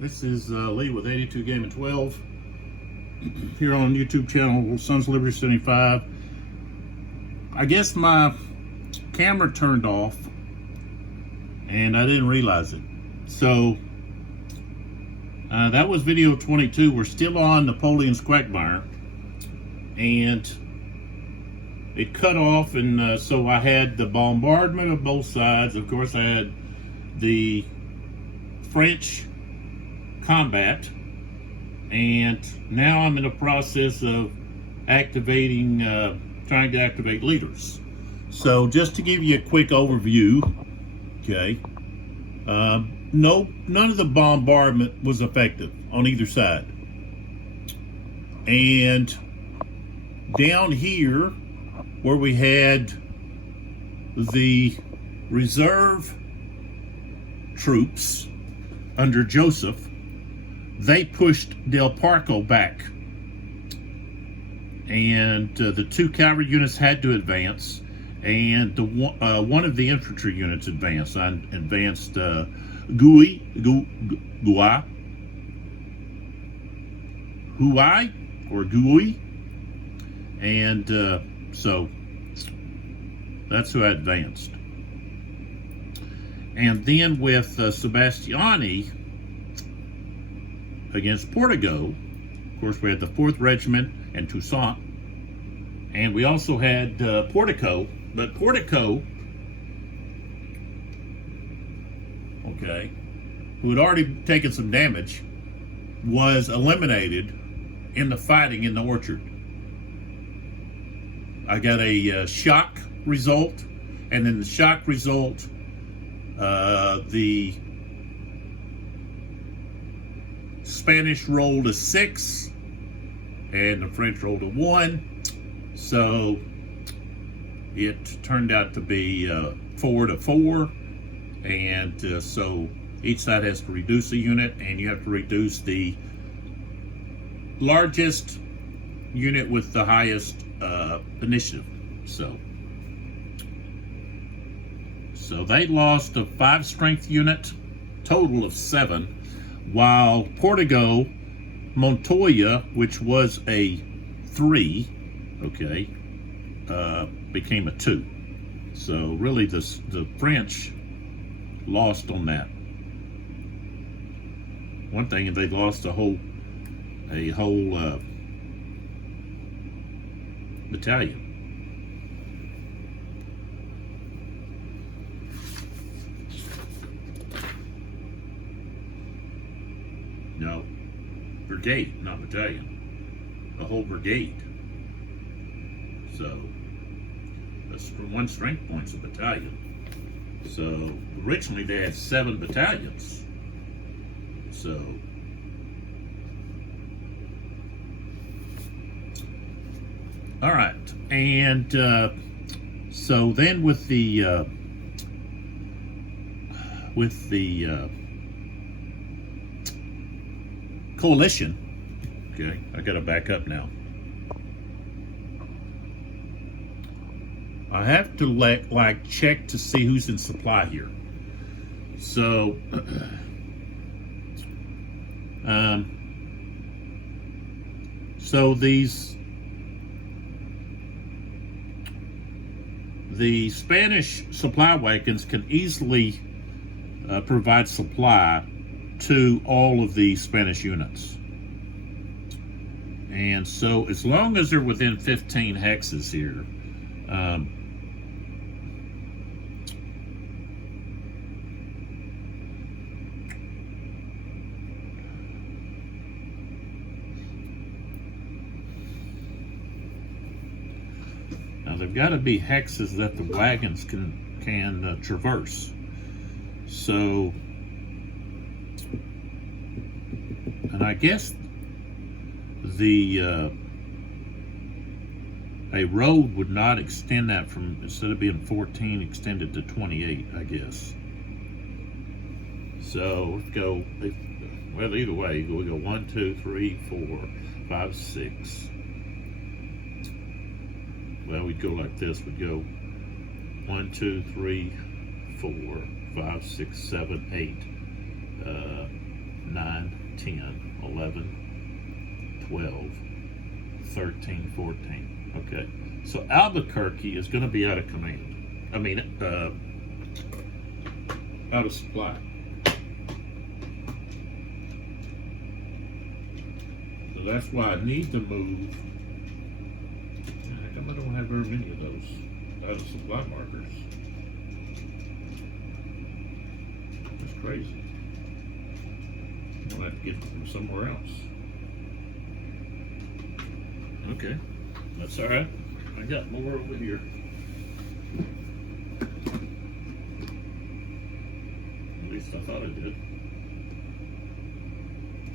This is Lee with 82 Game and 12 here on YouTube channel Sons Liberty 75. I guess my camera turned off and I didn't realize it. So that was video 22. We're still on Napoleon's Quagmire, and it cut off, and so I had the bombardment of both sides. Of course, I had the French combat, and now I'm in the process of activating, trying to activate leaders. So just to give you a quick overview, okay, none of the bombardment was effective on either side. And down here, where we had the reserve troops under Joseph, they pushed Del Parco back, and the two cavalry units had to advance, and the one of the infantry units advanced. I advanced Huai, and so that's who I advanced. And then with Sebastiani against Portigo, of course, we had the 4th Regiment and Toussaint, and we also had Portico, but Portico, okay, who had already taken some damage, was eliminated in the fighting in the orchard. I got a shock result, and in the shock result, the Spanish rolled a 6 and the French rolled a 1, so it turned out to be 4-4, and so each side has to reduce a unit, and you have to reduce the largest unit with the highest initiative. So they lost a 5 strength unit, total of 7, while Portigo, Montoya, which was a 3, okay, became a 2. So really the French lost on that. One thing, they lost a whole battalion. No, brigade, not battalion. A whole brigade. So that's 1 strength point's a battalion. So originally they had 7 battalions. So all right, and so then with the coalition, okay, I gotta back up now. I have to check to see who's in supply here. So so the Spanish supply wagons can easily provide supply to all of the Spanish units. And so as long as they're within 15 hexes here, now they've got to be hexes that the wagons can traverse. So, and I guess a road would not extend that from, instead of being 14, extend it to 28, I guess. So go, well, either way, we go 1, 2, 3, 4, 5, 6. Well, we'd go like this. We'd go 1, 2, 3, 4, 5, 6, 7, 8, 9, 10, 11, 12, 13, 14. Okay, so Albuquerque is going to be out of command. I mean, out of supply. So that's why I need to move. How come I don't have very many of those out of supply markers? That's crazy. I'll have to get them from somewhere else. Okay, that's all right. I got more over here. At least I thought I did.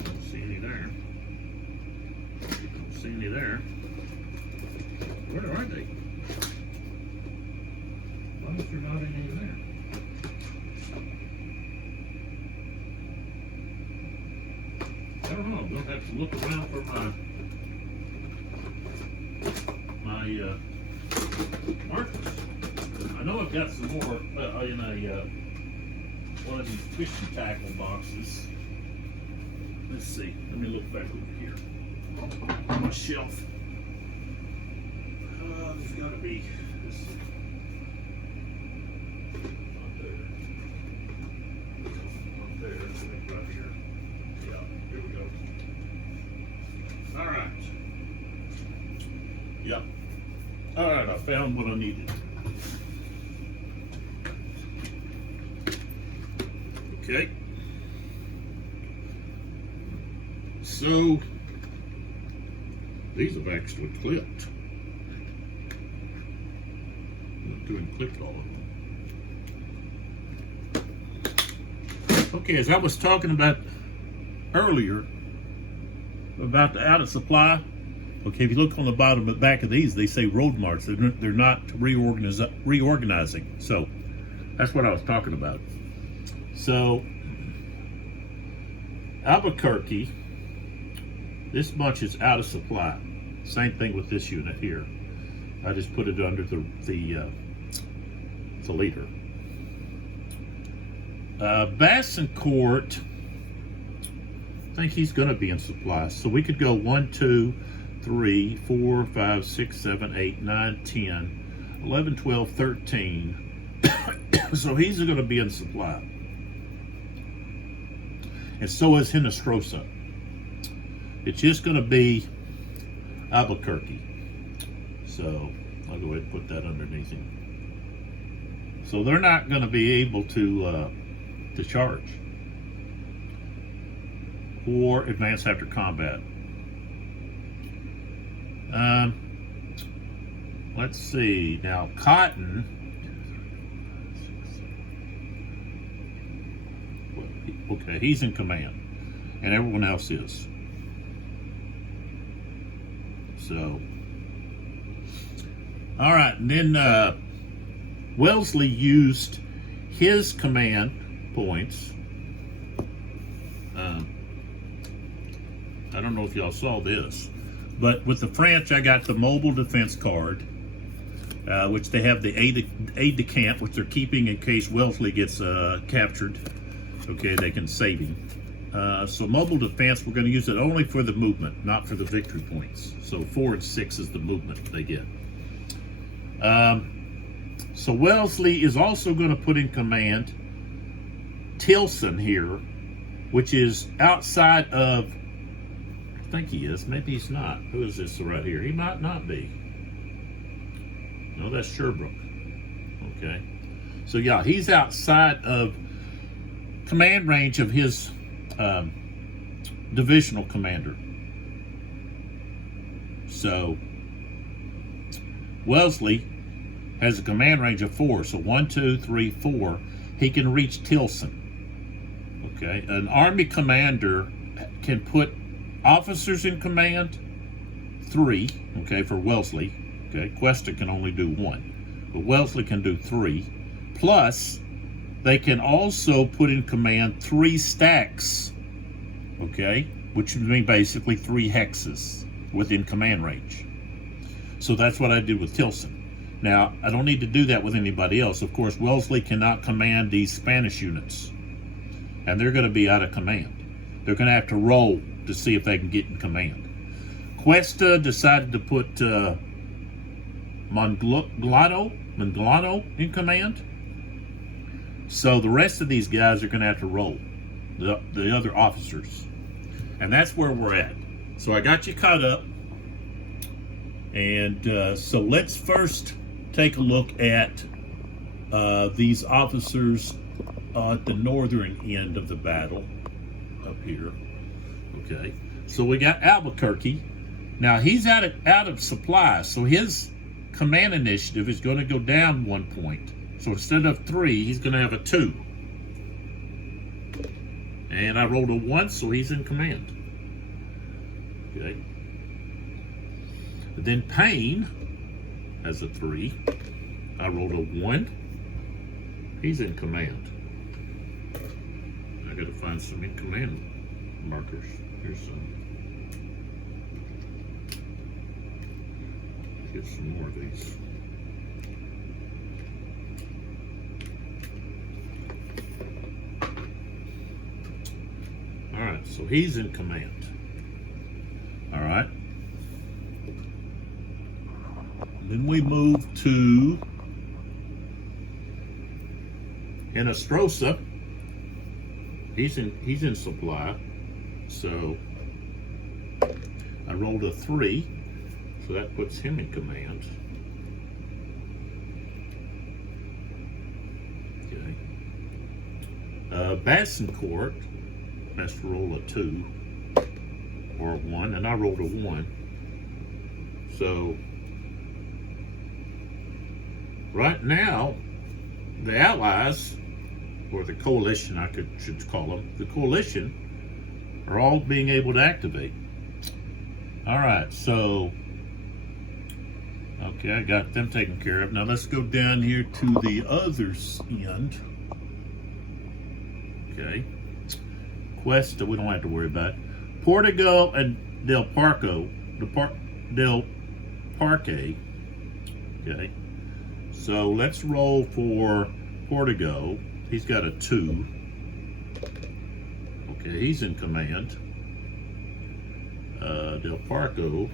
Don't see any there. Don't see any there. Where are they? Why is there not any there? I don't know. I'm gonna have to look around for my markers. I know I've got some more in a one of these fishing tackle boxes. Let's see. Let me look back over here on my shelf. There's got to be this. Not there. Not there. It's right here. Yeah. Here we go. All right. Yep. All right, I found what I needed. Okay. So, these have actually clipped. I'm doing clipped all of them. Okay, as I was talking about earlier, about the out of supply. Okay, if you look on the bottom and back of these, they say road march. They're not reorganizing. So that's what I was talking about. So Albuquerque, this much is out of supply. Same thing with this unit here. I just put it under the leader. Bassincourt, I think he's going to be in supply. So we could go 1, 2, 3, 4, 5, 6, 7, 8, 9, 10, 11, 12, 13. So he's going to be in supply. And so is Hinestrosa. It's just going to be Albuquerque. So I'll go ahead and put that underneath him. So they're not going to be able to charge or advance after combat. Let's see. Now, Cotton. Okay, he's in command, and everyone else is. So, all right, and then Wellesley used his command points. I don't know if y'all saw this, but with the French, I got the mobile defense card, which they have the aide de camp, which they're keeping in case Wellesley gets captured. Okay, they can save him. So mobile defense, we're going to use it only for the movement, not for the victory points. So 4 and 6 is the movement they get. So Wellesley is also going to put in command Tilson here, which is outside of, I think he is, maybe he's not. Who is this right here? He might not be. No, that's Sherbrooke. Okay. So yeah, he's outside of command range of his divisional commander. So Wellesley has a command range of 4. So 1, 2, 3, 4. He can reach Tilson. Okay. An army commander can put officers in command, 3. Okay, for Wellesley. Okay. Cuesta can only do 1, but Wellesley can do 3. Plus, they can also put in command 3 stacks. Okay, which would mean basically 3 hexes within command range. So that's what I did with Tilson. Now, I don't need to do that with anybody else. Of course, Wellesley cannot command these Spanish units, and they're going to be out of command. they're going to have to roll to see if they can get in command. Cuesta decided to put Manglano in command. So the rest of these guys are going to have to roll, the other officers. And that's where we're at. So I got you caught up. And so let's first take a look at these officers at the northern end of the battle up here. Okay, so we got Albuquerque. Now he's out of supplies, so his command initiative is going to go down 1 point. So instead of 3, he's going to have a 2. And I rolled a 1, so he's in command. Okay. But then Payne has a 3. I rolled a 1. He's in command. I got to find some in command markers. Here's some. Get some more of these. All right, so he's in command. All right. Then we move to Enestrosa. He's in supply. So I rolled a 3, so that puts him in command. Okay. Bassencourt has to roll a 2 or a 1, and I rolled a 1. So right now, the Allies, or the coalition, should call them, the coalition, are all being able to activate. All right, so, okay, I got them taken care of. Now let's go down here to the other end. Okay. Cuesta, we don't have to worry about. Portugal and Del Parque. Okay. So let's roll for Portugal. He's got a 2. Okay, he's in command. Del Parque.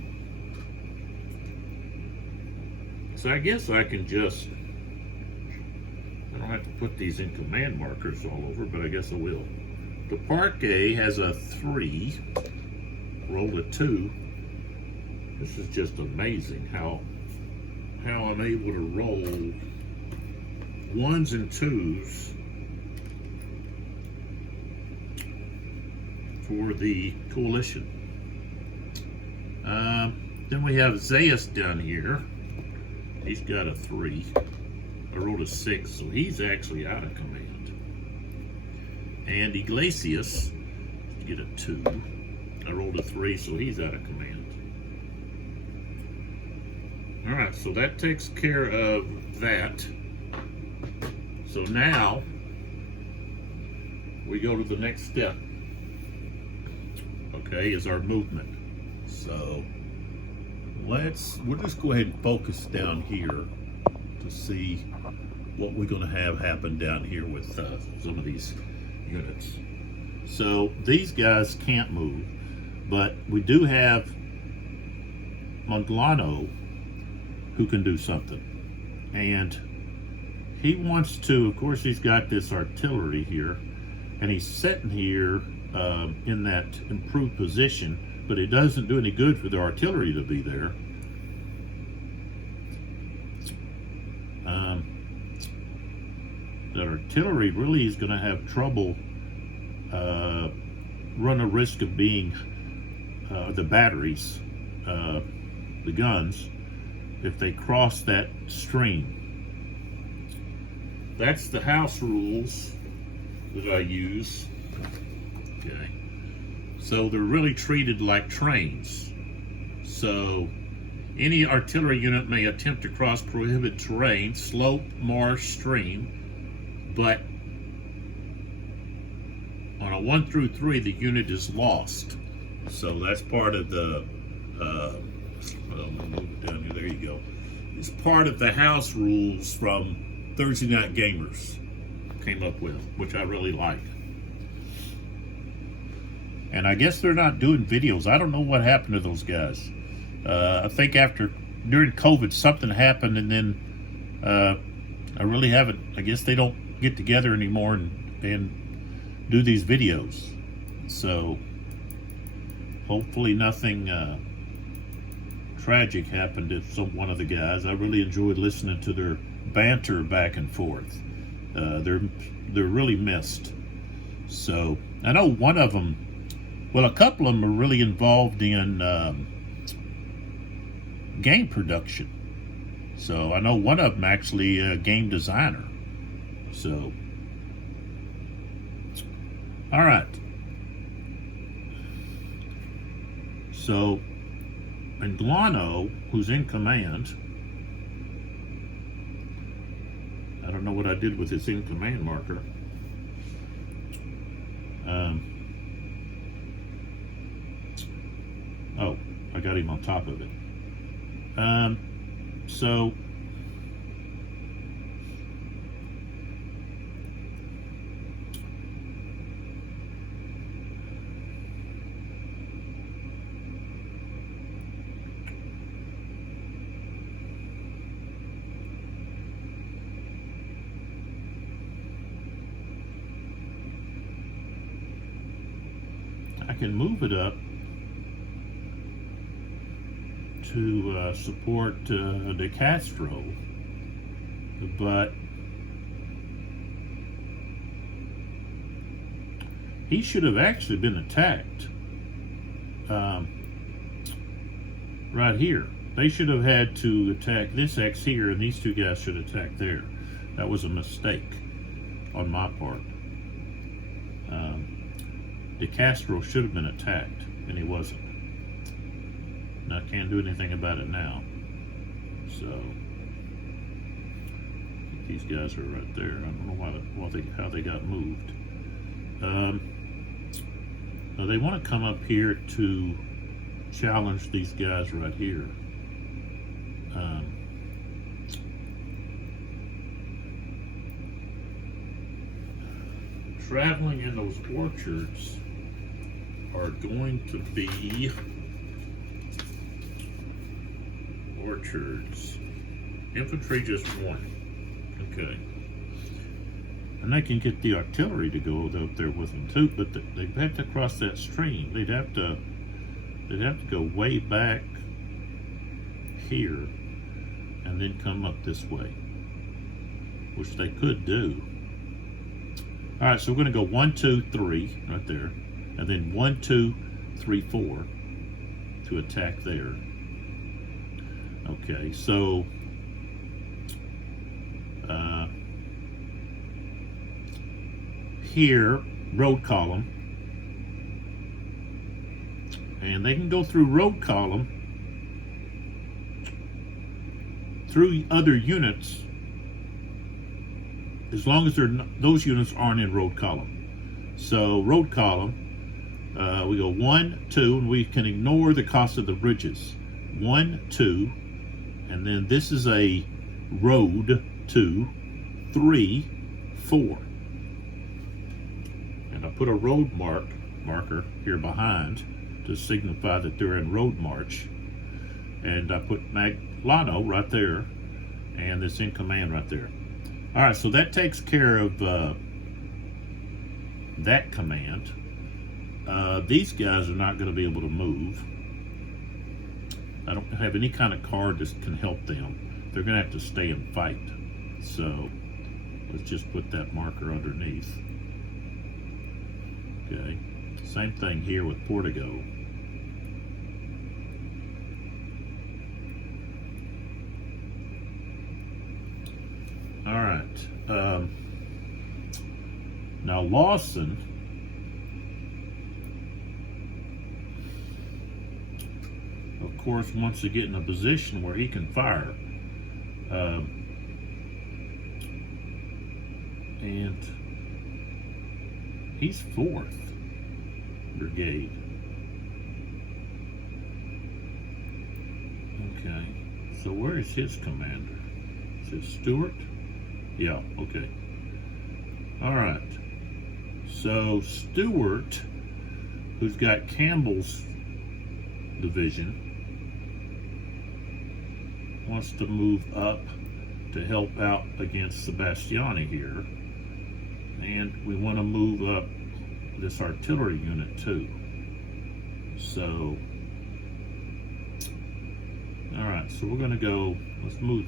So I guess I can just, I don't have to put these in command markers all over, but I guess I will. Del Parque has a 3. Rolled a 2. This is just amazing how I'm able to roll 1s and 2s for the coalition. Then we have Zayas down here. He's got a 3. I rolled a 6, so he's actually out of command. And Iglesias, get a 2. I rolled a 3, so he's out of command. All right, so that takes care of that. So now we go to the next step. Okay, is our movement. So we'll just go ahead and focus down here to see what we're going to have happen down here with some of these units. So these guys can't move, but we do have Manglano who can do something. And he wants to, of course, he's got this artillery here, and he's sitting here in that improved position, but it doesn't do any good for the artillery to be there. The artillery really is going to have trouble, run a risk of being the batteries, the guns, if they cross that stream. That's the house rules that I use. Okay. So they're really treated like trains. So any artillery unit may attempt to cross prohibited terrain, slope, marsh, stream, but on a 1 through 3, the unit is lost. So that's part of the, well, I'm gonna move it down here, there you go. It's part of the house rules from Thursday Night Gamers came up with, which I really like. And I guess they're not doing videos. I don't know what happened to those guys. I think during COVID, something happened, and then I really haven't. I guess they don't get together anymore and do these videos. So hopefully nothing tragic happened to one of the guys. I really enjoyed listening to their banter back and forth. They're really missed. So I know one of them. Well, a couple of them are really involved in game production. So I know one of them actually a game designer. So, all right. So, Anglano, who's in command, I don't know what I did with his in command marker. Oh, I got him on top of it. So I can move it up to support De Castro, but he should have actually been attacked right here. They should have had to attack this X here, and these two guys should attack there. That was a mistake on my part. De Castro should have been attacked, and he wasn't. And I can't do anything about it now. So these guys are right there. I don't know how they got moved. They want to come up here to challenge these guys right here. Traveling in those orchards are going to be orchards. Infantry just one. Okay. And they can get the artillery to go up there with them too, but they'd have to cross that stream. They'd have to go way back here and then come up this way, which they could do. All right, so we're going to go 1, 2, 3 right there, and then 1, 2, 3, 4 to attack there. Okay, so here, road column, and they can go through road column through other units as long as those units aren't in road column. So road column, we go 1, 2, and we can ignore the cost of the bridges. 1, 2, and then this is a road 2, 3, 4. And I put a road marker here behind to signify that they're in road march. And I put Maglano right there, and this in command right there. All right, so that takes care of that command. These guys are not going to be able to move. I don't have any kind of card that can help them. They're going to have to stay and fight. So let's just put that marker underneath. Okay, same thing here with Portigo. All right. Now Lawson, of course, wants to get in a position where he can fire. And he's 4th Brigade. Okay. So where is his commander? Is it Stewart? Yeah, okay. All right. So Stewart who's got Campbell's division, wants to move up to help out against Sebastiani here. And we want to move up this artillery unit too. So, alright, so we're going to go, let's move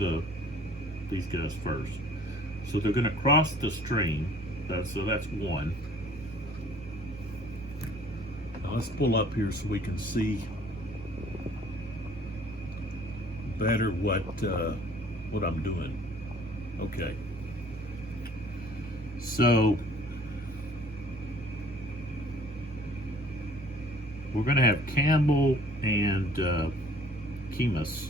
these guys first. So they're going to cross the stream. So that's one. Now let's pull up here so we can see better what I'm doing. Okay. So we're going to have Campbell and Kemas.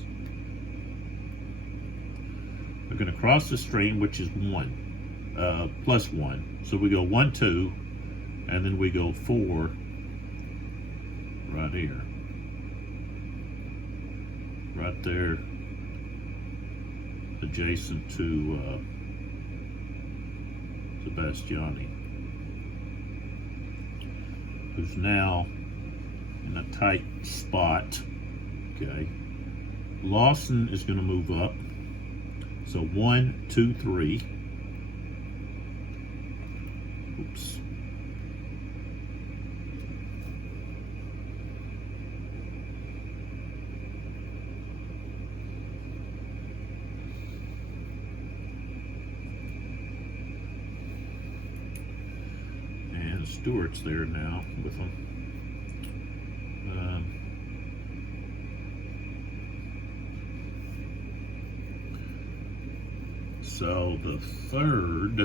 We're going to cross the stream, which is 1 plus 1. So we go 1, 2, and then we go 4 right here. Right there, adjacent to Sebastiani, who's now in a tight spot. Okay, Lawson is going to move up. So 1, 2, 3. Oops. And Stewart's there now with them. So the third,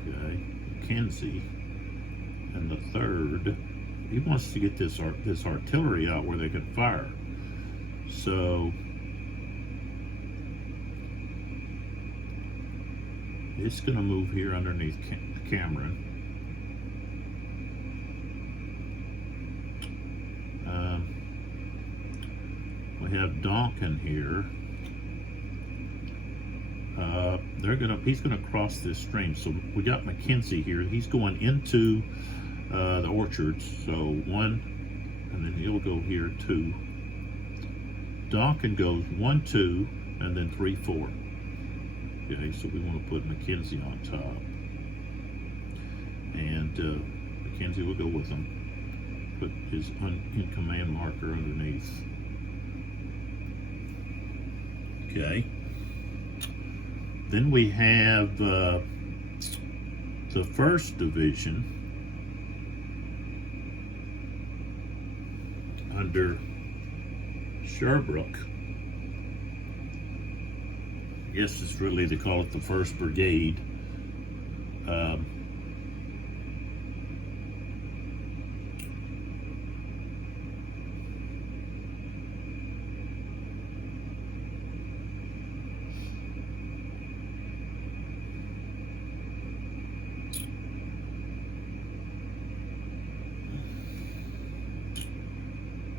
okay, Mackenzie, and the third, he wants to get this artillery out where they can fire. So it's going to move here underneath Cameron. We have Donkin here. He's gonna cross this stream. So we got Mackenzie here. He's going into the orchards. So 1, and then he'll go here 2. Donkin goes 1, 2, and then 3, 4. Okay, so we want to put Mackenzie on top, and Mackenzie will go with him. Put his in command marker underneath. Okay. Then we have the 1st Division under Sherbrooke. I guess it's really, they call it the 1st Brigade.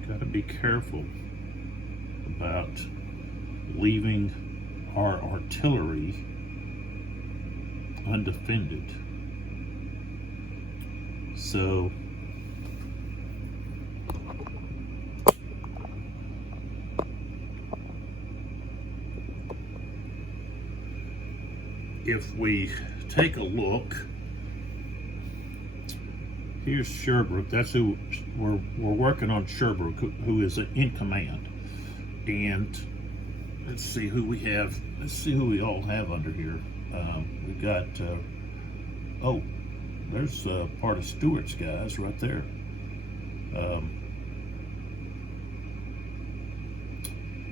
Got to be careful about leaving our artillery undefended. So if we take a look, here's Sherbrooke. That's who we're working on. Sherbrooke, who is in command. And let's see who we have. Let's see who we all have under here. We've got, oh, there's part of Stewart's guys right there.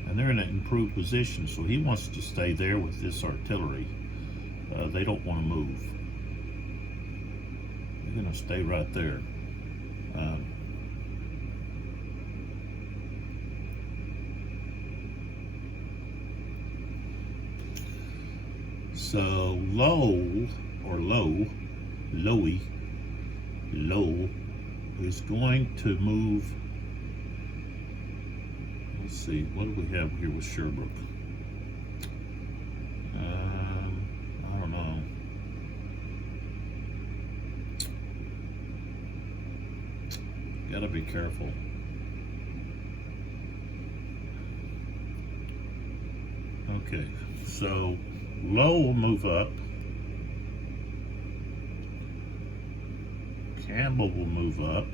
And they're in an improved position, so he wants to stay there with this artillery. They don't want to move. They're going to stay right there. So Lowe is going to move. Let's see, what do we have here with Sherbrooke? I don't know. Gotta be careful. Okay, so low will move up. Campbell will move up.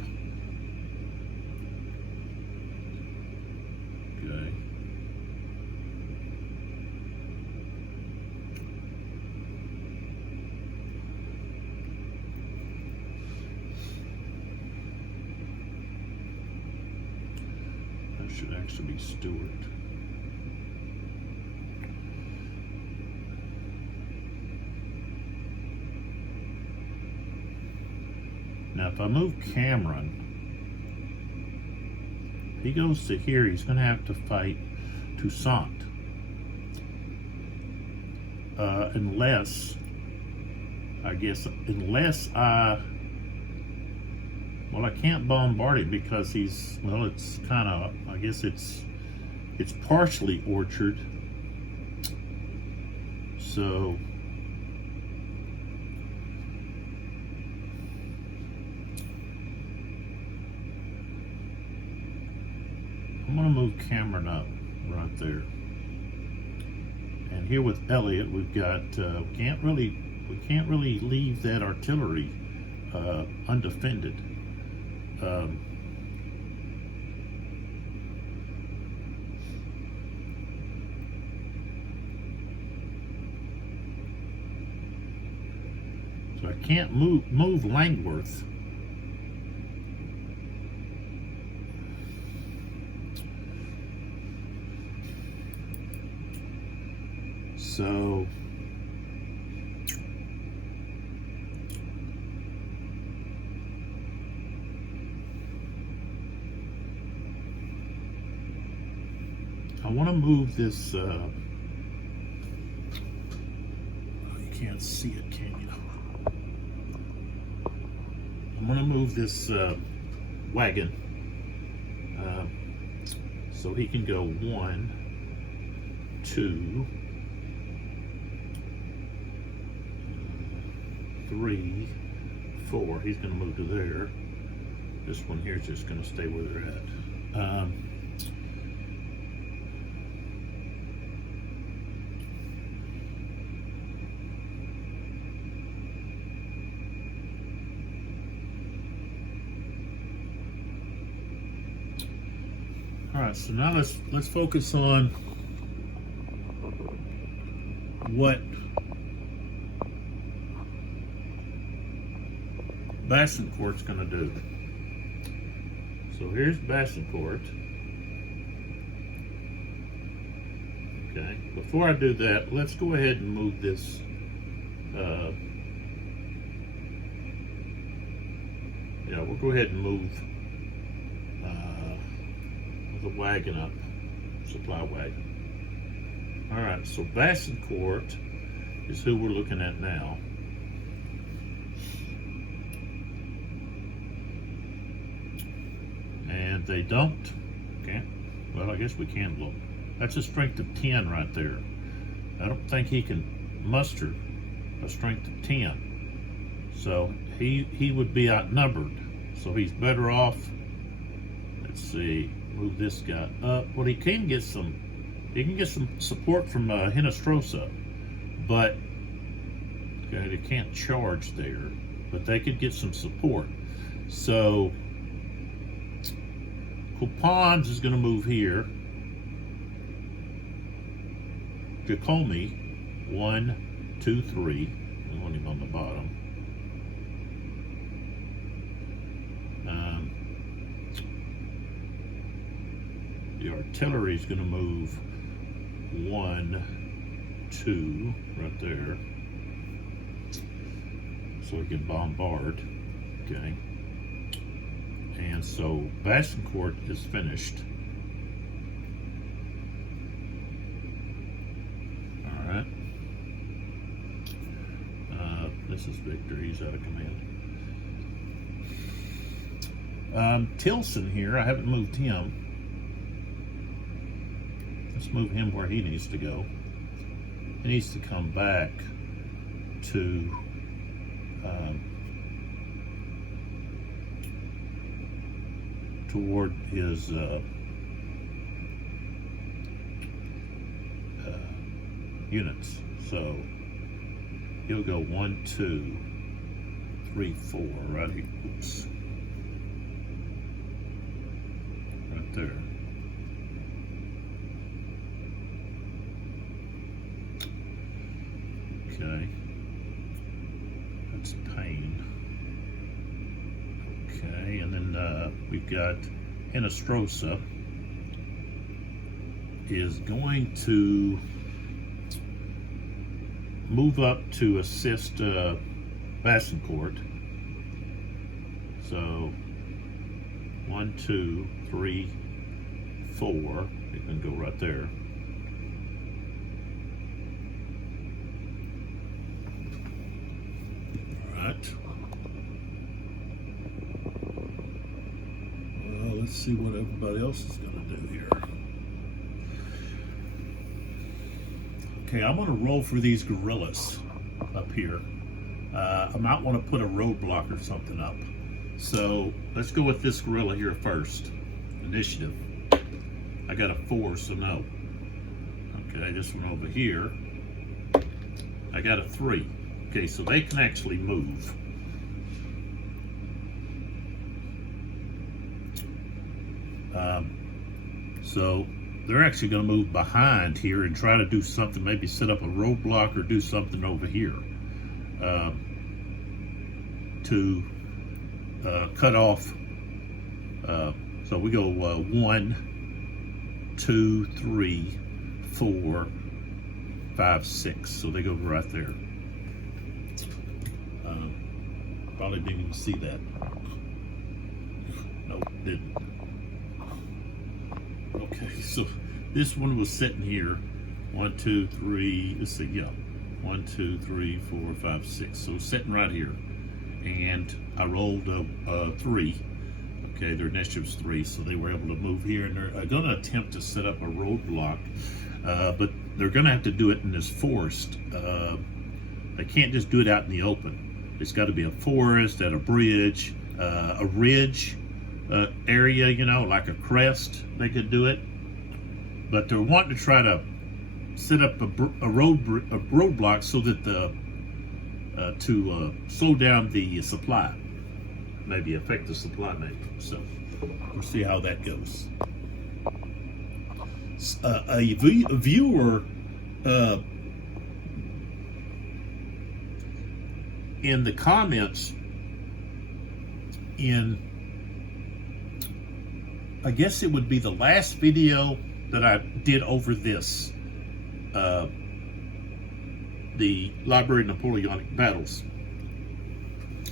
Okay. That should actually be Stewart. Now, if I move Cameron, if he goes to here, he's going to have to fight Toussaint. Unless well, I can't bombard him because he's, well, it's kind of, I guess it's partially orchard. So, I'm going to move Cameron up right there. And here with Elliott, we've got, we can't really leave that artillery undefended. So I can't move Langworth. So I want to move this, you can't see it, can you? I'm going to move this wagon so he can go 1, 2, 3, 4. He's going to move to there. This one here is just going to stay where they're at. All right, so now let's focus on what Bassincourt's going to do. So here's Bassincourt. Okay, before I do that, let's go ahead and move this yeah, we'll go ahead and move the wagon up, supply wagon. All right, so Bassincourt is who we're looking at now. And they don't. Okay, well, I guess we can look. That's a strength of 10 right there. I don't think he can muster a strength of 10. So he would be outnumbered. So he's better off. Let's see, move this guy up. Well, he can get some support from Hinestrosa, but okay, they can't charge there, but they could get some support. So Coupons is going to move here. Jacomi, 1, 2, 3. We want him on the bottom. The artillery is going to move 1, 2 right there, so we can bombard. Okay. And so Bassincourt is finished. All right. This is Victor. He's out of command. Tilson here. I haven't moved him. Let's move him where he needs to go. He needs to come back to toward his units. So he'll go 1, 2, 3, 4 right here. Oops. Right there. Okay. That's pain. Okay, and then we've got Hinostrosa is going to move up to assist Bassencourt. So 1, 2, 3, 4. It can go right there. All right. Well, let's see what everybody else is going to do here. Okay, I'm going to roll for these guerrillas up here. I might want to put a roadblock or something up. So let's go with this guerrilla here first. Initiative. I got a 4, so no. Okay, this one over here. I got a 3. Okay, so they can actually move. So they're actually going to move behind here and try to do something, maybe set up a roadblock or do something over here to cut off. So we go 1, 2, 3, 4, 5, 6. So they go right there. Probably didn't even see that. Nope, didn't. Okay, so this one was sitting here. 1, 2, 3. Let's see, yeah. 1, 2, 3, 4, 5, 6. So it's sitting right here. And I rolled a 3. Okay, their initiative's 3, so they were able to move here. And they're going to attempt to set up a roadblock, but they're going to have to do it in this forest. They can't just do it out in the open. It's got to be a forest, at a bridge, a ridge area, you know, like a crest. They could do it, but they're wanting to try to set up a roadblock so that to slow down the supply, maybe affect the supply, maybe. So we'll see how that goes. A viewer in the comments I guess it would be the last video that I did over this, the Library of Napoleonic Battles.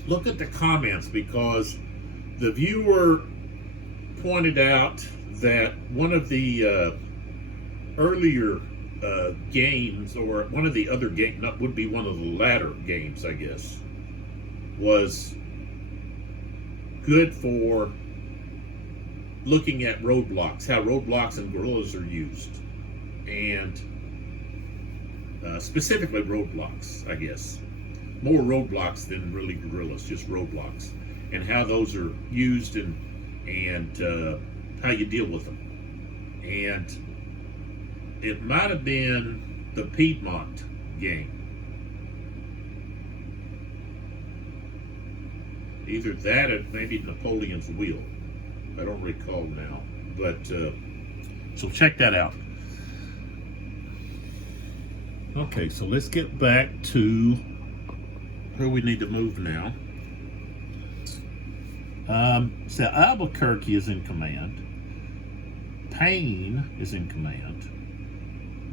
Look at the comments, because the viewer pointed out that one of the earlier games, or one of the other games, would be one of the latter games, I guess, was good for looking at roadblocks, how roadblocks and guerrillas are used, and specifically roadblocks, I guess. More roadblocks than really guerrillas, just roadblocks, and how those are used and how you deal with them. And it might have been the Piedmont game. Either that or maybe Napoleon's Wheel. I don't recall now, but so check that out. Okay, so let's get back to where we need to move now. So Albuquerque is in command. Payne is in command,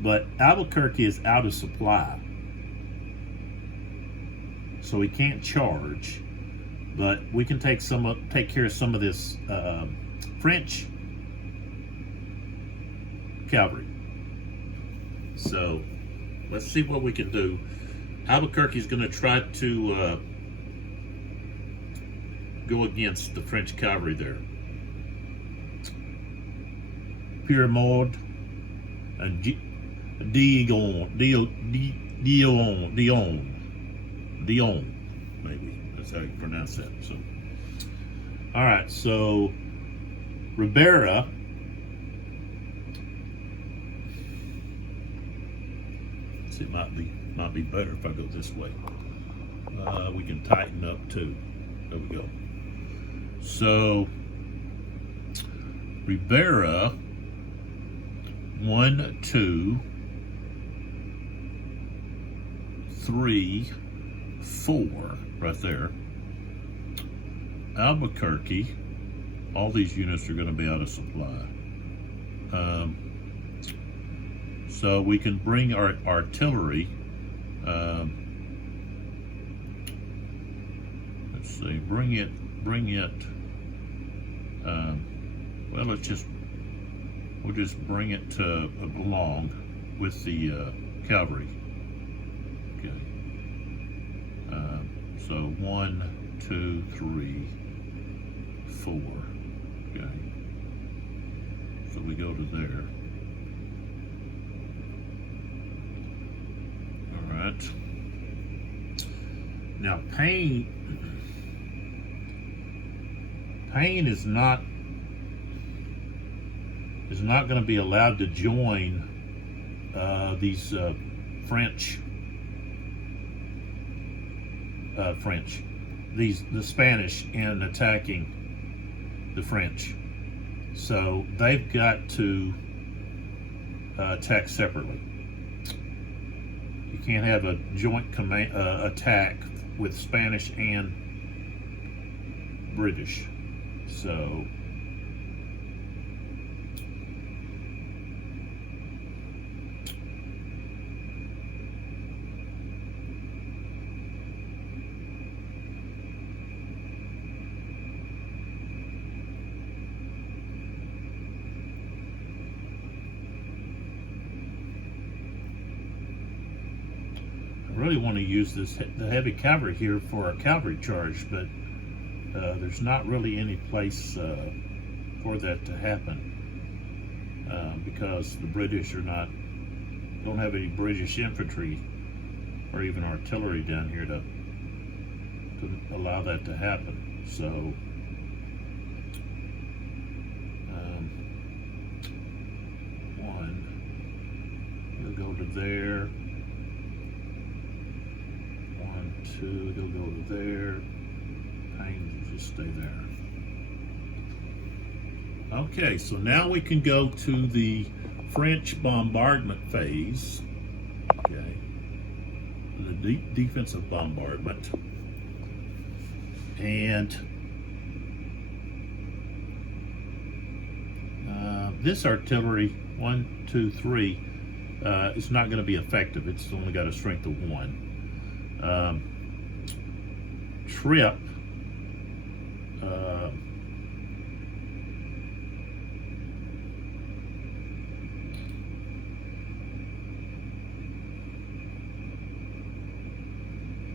but Albuquerque is out of supply, so he can't charge. But we can take care of some of this French cavalry. So let's see what we can do. Albuquerque's going to try to go against the French cavalry there. Pyramide and Dion, maybe. That's how you pronounce that. So, all right. So Ribera, it might be better if I go this way. We can tighten up too. There we go. So Ribera, 1, 2, 3, 4, right there. Albuquerque, all these units are going to be out of supply. So we can bring our artillery. Let's see, bring it. Well, we'll just bring it along with the cavalry. Okay. So 1, 2, 3, 4. Okay. So we go to there. All right. Now Payne is not going to be allowed to join these French, the Spanish in attacking the French. So they've got to attack separately. You can't have a joint attack with Spanish and British. So I really want to use the heavy cavalry here for a cavalry charge, but there's not really any place for that to happen because the British don't have any British infantry or even artillery down here to allow that to happen. So one, you'll go to there. 1, 2, you'll go to there. Just stay there. Okay, so now we can go to the French bombardment phase. Okay, the defensive bombardment, and this artillery 1, 2, 3 is not going to be effective. It's only got a strength of 1. Trip.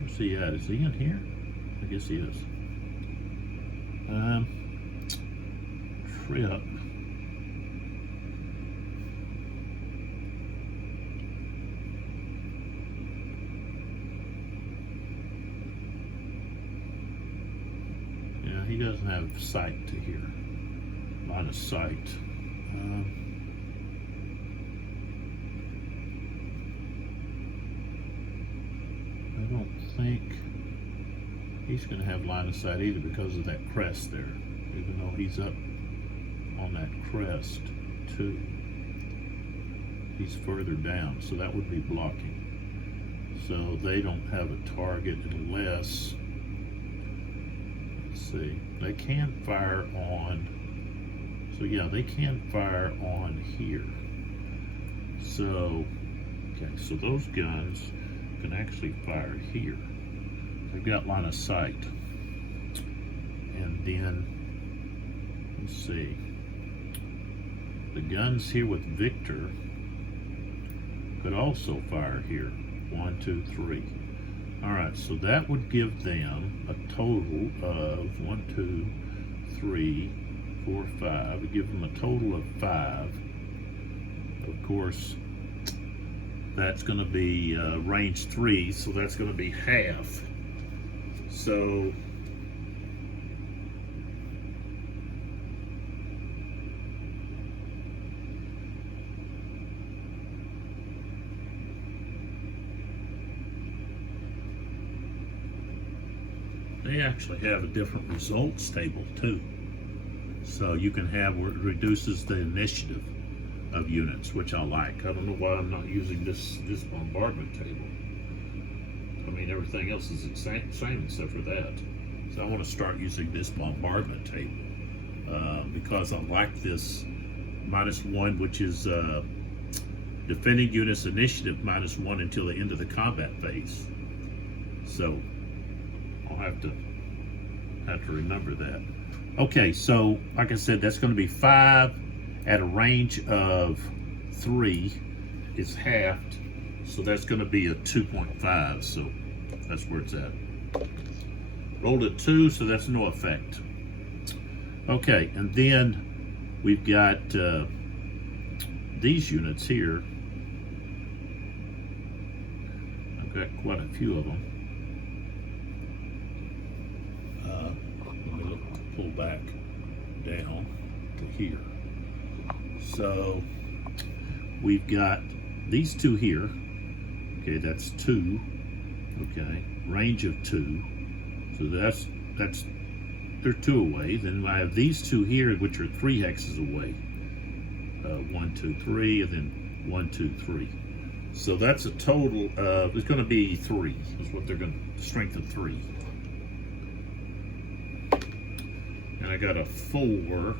Where's he at? Is he in here? I guess he is. Trip. He doesn't have sight to here, line of sight. I don't think he's going to have line of sight either because of that crest there, even though he's up on that crest too. He's further down, so that would be blocking. So they don't have a target unless, see, they can fire on, so yeah, they can fire on here. So, okay, so those guns can actually fire here. They've got line of sight. And then, let's see, the guns here with Victor could also fire here. 1, 2, 3. All right, so that would give them a total of 1, 2, 3, 4, 5. It would give them a total of 5. Of course, that's going to be range 3, so that's going to be half. So they actually have a different results table too. So you can have where it reduces the initiative of units, which I like. I don't know why I'm not using this bombardment table. I mean, everything else is the same except for that. So I want to start using this bombardment table because I like this -1, which is defending units initiative -1 until the end of the combat phase. So I'll have to remember that. Okay, so like I said, that's going to be 5 at a range of 3. It's halved, so that's going to be a 2.5. So that's where it's at. Rolled a 2, so that's no effect. Okay, and then we've got these units here. I've got quite a few of them. Let me pull back down to here. So we've got these 2 here. Okay, that's 2. Okay, range of 2. So that's they're 2 away. Then I have these 2 here, which are 3 hexes away. 1, 2, 3, and then 1, 2, 3. So that's a total of, it's going to be 3. Is what they're going to, strength of 3. And I got a 4,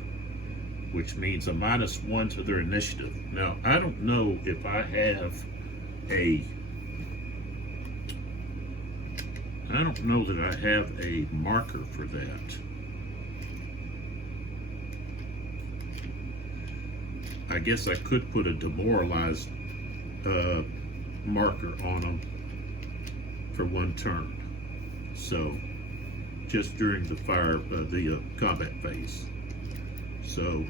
which means a -1 to their initiative. Now, I don't know if I have a, I don't know that I have a marker for that. I guess I could put a demoralized marker on them for 1 turn. So, just during the combat phase. So,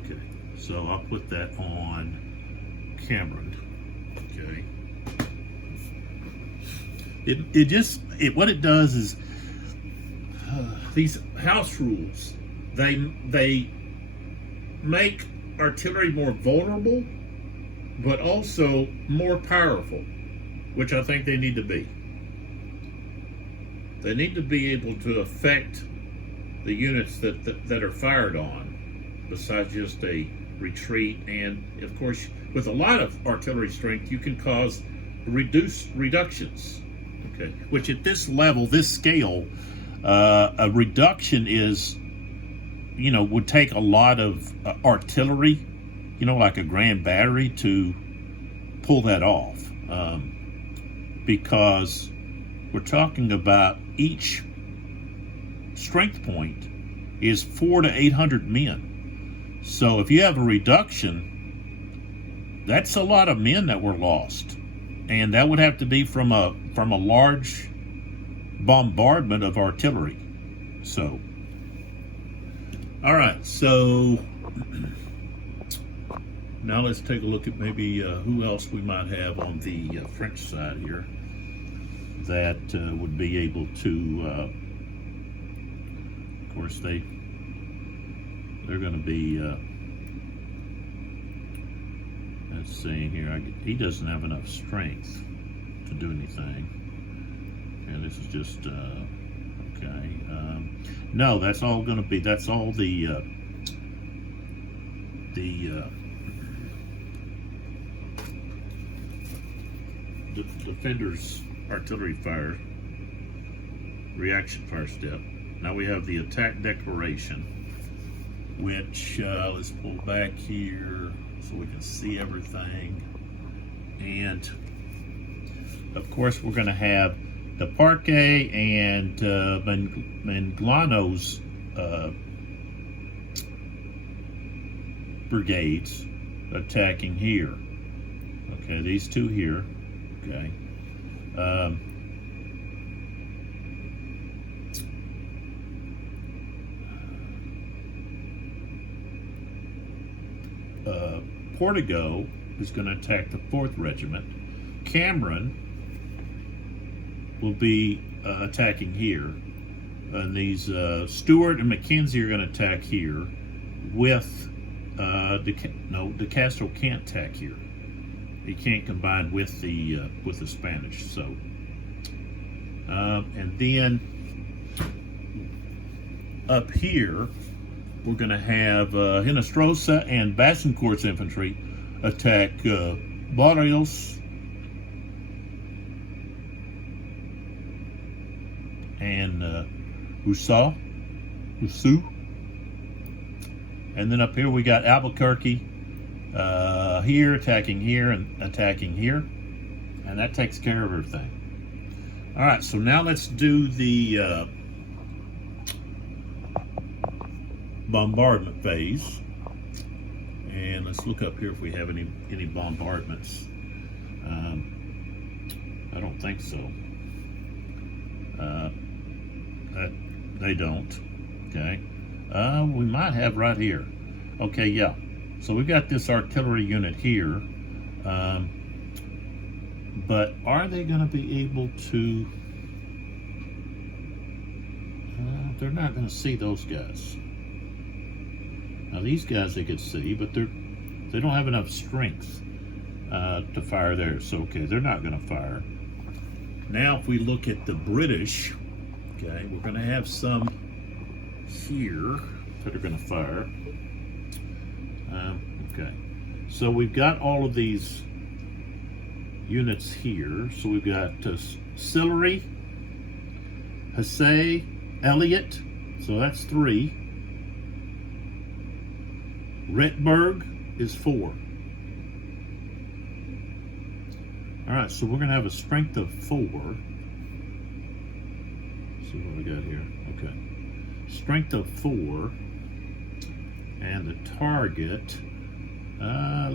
okay. So I'll put that on Cameron. Okay. What it does is these house rules. They make artillery more vulnerable, but also more powerful, which I think they need to be. They need to be able to affect the units that are fired on, besides just a retreat. And of course, with a lot of artillery strength, you can cause reductions. Okay, which at this level, this scale, a reduction is, would take a lot of artillery, like a grand battery to pull that off. Because we're talking about each strength point is 400 to 800 men. So if you have a reduction, that's a lot of men that were lost. And that would have to be from a large bombardment of artillery. So, all right, so now let's take a look at maybe who else we might have on the French side here that would be able to, of course, they're going to be, let's see here, he doesn't have enough strength to do anything. And this is just, okay. No, that's all going to be, that's all the defender's artillery fire, reaction fire step. Now we have the attack declaration, which, let's pull back here so we can see everything. And of course, we're going to have the Parque and Manglano's brigades attacking here. Okay, these 2 here. Okay. Portigo is going to attack the 4th Regiment. Cameron will be attacking here. And these Stewart and Mackenzie are going to attack here with De Castro can't attack here. He can't combine with the Spanish. So And then up here, we're going to have Hinostrosa and Basencourt's infantry attack Barrios and Usu. And then up here we got Albuquerque here, attacking here, and attacking here. And that takes care of everything. All right, so now let's do the bombardment phase. And let's look up here if we have any bombardments. I don't think so. They don't. Okay. We might have right here. Okay, yeah. So we've got this artillery unit here. But are they going to be able to... they're not going to see those guys. Now these guys they could see, but they don't have enough strength to fire there. So okay, they're not going to fire. Now if we look at the British, okay, we're going to have some here that are going to fire. Okay, so we've got all of these units here. So we've got Sillery, Hussey, Elliott, so that's 3. Retberg is 4. All right, so we're going to have a strength of 4. Let's see what we got here. Okay, strength of 4, and the target.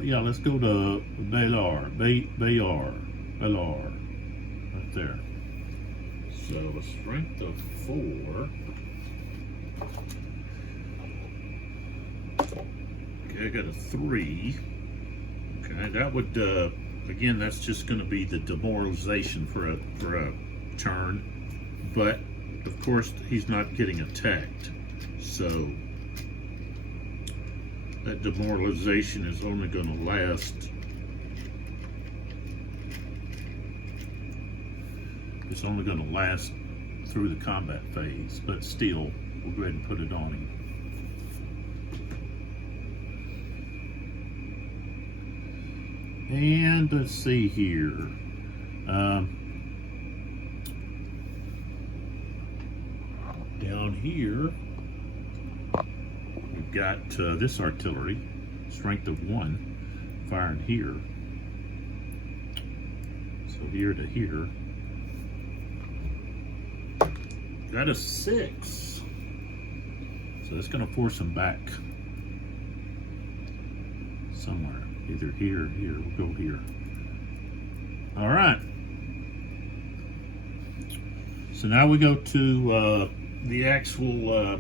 Yeah, let's go to Bayard, right there. So a strength of 4. Okay, I got a 3. Okay, that would again, that's just going to be the demoralization for a turn. But of course, he's not getting attacked, so that demoralization is only going to last. It's only going to last through the combat phase, but still, we'll go ahead and put it on him. And let's see here. Down here, we've got this artillery, strength of 1, firing here. So here to here. Got a 6. So that's going to force them back somewhere. Either here or here. We'll go here. All right. So now we go to the actual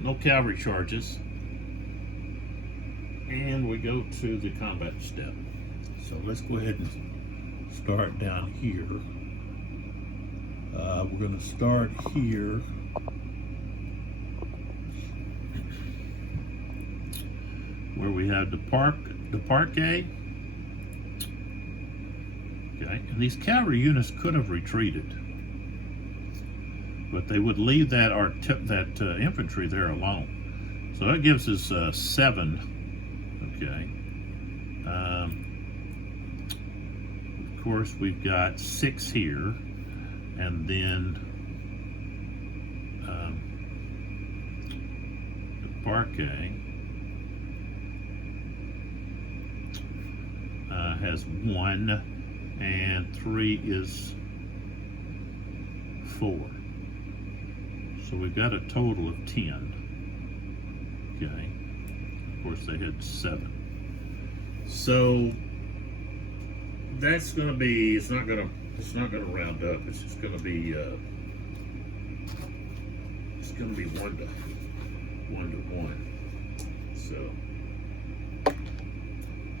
no cavalry charges. And we go to the combat step. So let's go ahead and start down here. We're going to start here. Where we have the parquet. Okay, and these cavalry units could have retreated, but they would leave that infantry there alone. So that gives us 7. Okay. Of course, we've got 6 here, and then the parquet has 1, and 3 is 4. So we've got a total of 10. Okay. Of course, they had 7. So that's going to be. It's not going to round up. It's just going to be. It's going to be 1 to 1. So.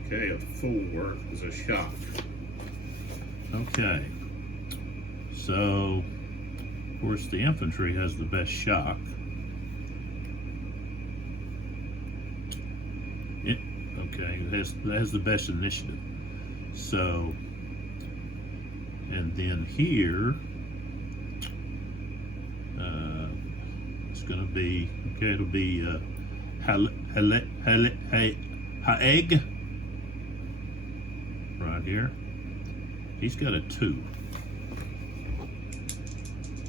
Okay, a 4 is a shock. Okay, so of course the infantry has the best shock. It has the best initiative. So, and then here going to be, okay, it'll be Haeg right here. He's got a 2.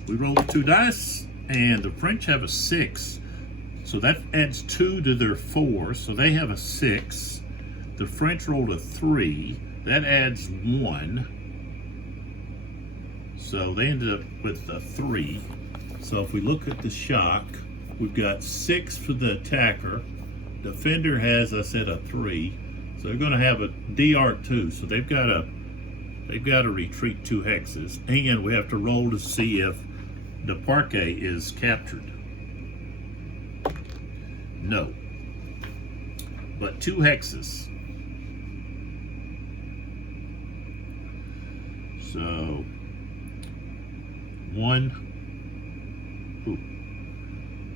We rolled 2 dice, and the French have a 6. So that adds 2 to their 4, so they have a 6. The French rolled a 3. That adds 1. So they ended up with a 3. So if we look at the shock, we've got 6 for the attacker. Defender has, I said, a 3. So they're going to have a DR2. So they've got to retreat 2 hexes, and we have to roll to see if the parquet is captured. No, but 2 hexes. So 1. Ooh,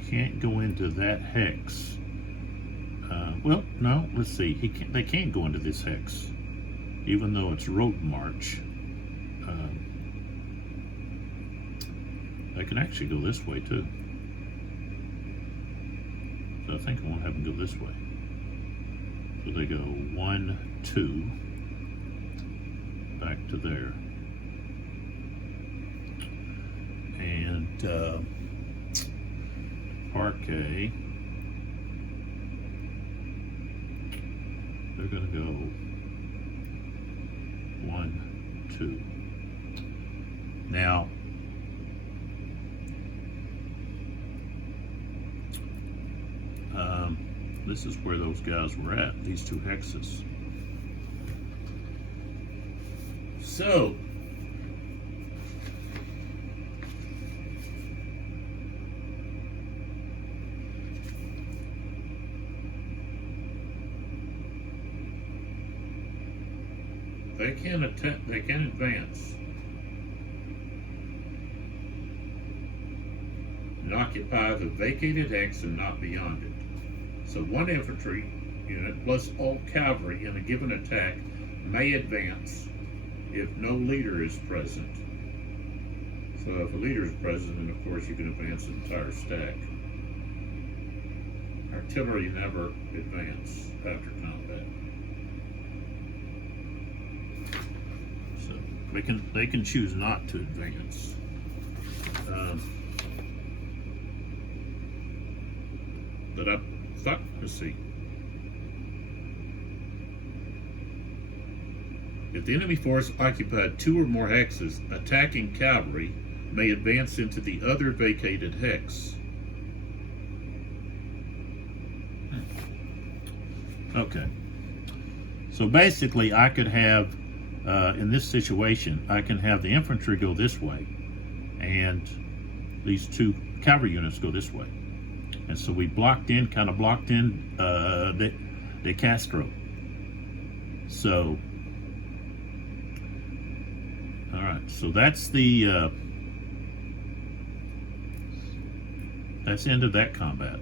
can't go into that hex. Well, no. Let's see. They can't go into this hex, even though it's road march. I can actually go this way too. So I think I want to have them go this way. So they go 1, 2, back to there. And parquet, they're going to go 1, 2. Now, this is where those guys were at, these 2 hexes. So, they can attack, they can advance and occupy the vacated hex and not beyond it. So 1 infantry unit plus all cavalry in a given attack may advance if no leader is present. So if a leader is present, then of course you can advance the entire stack. Artillery never advance after combat. So they can choose not to advance. But let's see. If the enemy force occupied 2 or more hexes, attacking cavalry may advance into the other vacated hex. Okay. So basically, I could have, in this situation, I can have the infantry go this way, and these 2 cavalry units go this way. And so we kind of blocked in De Castro. So, all right, so that's the end of that combat.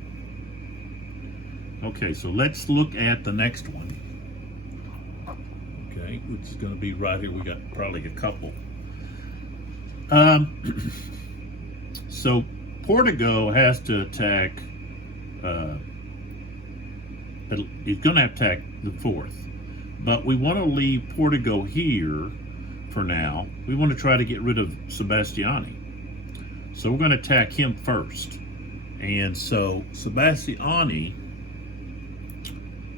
Okay, so let's look at the next one. Okay, which is going to be right here. We got probably a couple. So Portugal has to attack. He's going to attack the 4th, but we want to leave Portugal here for now. We want to try to get rid of Sebastiani, so we're going to attack him first. And so Sebastiani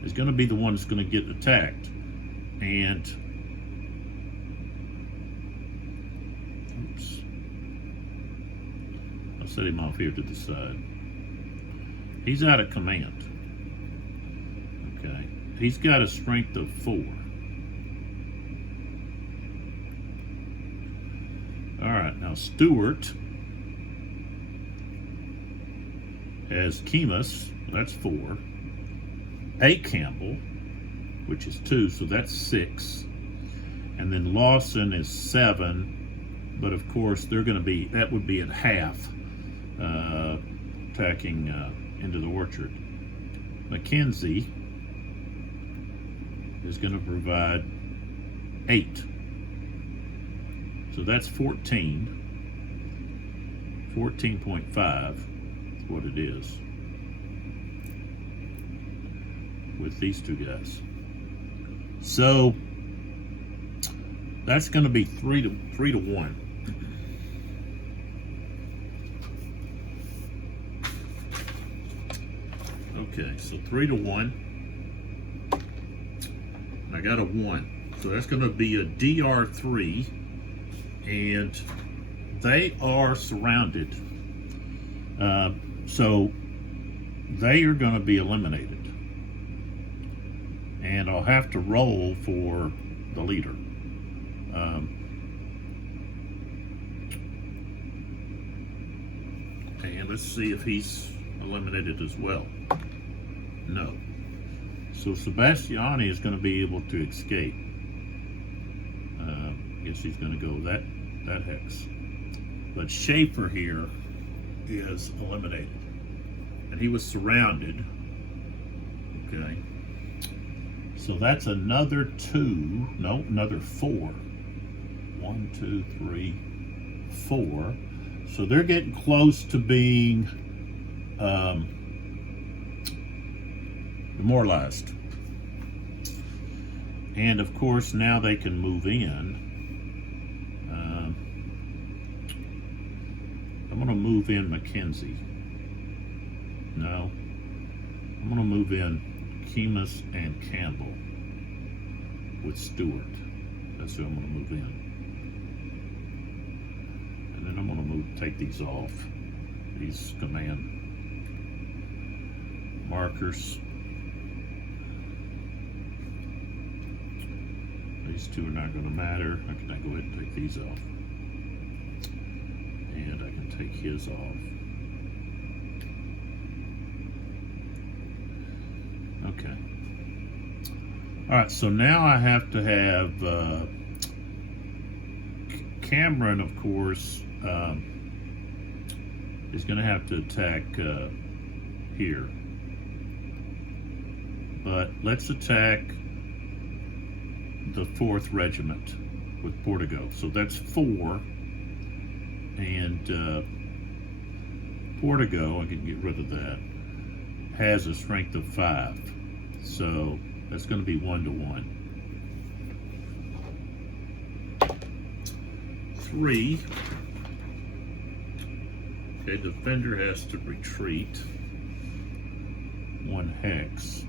is going to be the one that's going to get attacked, and oops, I'll set him off here to the side. He's out of command. Okay. He's got a strength of 4. All right, now Stewart has Kemas, that's 4. A Campbell, which is 2, so that's 6. And then Lawson is 7, but of course they're going to be, that would be at half, attacking into the orchard. Mackenzie is going to provide 8. So that's 14. 14.5. what it is with these two guys. So that's going to be 3 to 1. Okay, so 3 to 1. I got a 1, so that's going to be a DR3, and they are surrounded. So they are going to be eliminated. And I'll have to roll for the leader. And let's see if he's eliminated as well. No. So Sebastiani is going to be able to escape. I guess he's going to go that hex. But Schaefer here is eliminated. And he was surrounded. Okay. So that's another 2. No, another 4. 1, 2, 3, 4. So they're getting close to being demoralized. And of course, now they can move in. I'm going to move in Mackenzie. No. I'm going to move in Kemas and Campbell with Stewart. That's who I'm going to move in. And then I'm going to take these off. These command markers. These two are not going to matter. I can go ahead and take these off. And I can take his off. Okay. All right, so now I have to have Cameron, of course, is going to have to attack here. But let's attack the 4th Regiment with Portigo. So that's 4. And Portigo, I can get rid of that, has a strength of 5. So that's going to be 1 to 1. 3. Okay, defender has to retreat 1 hex.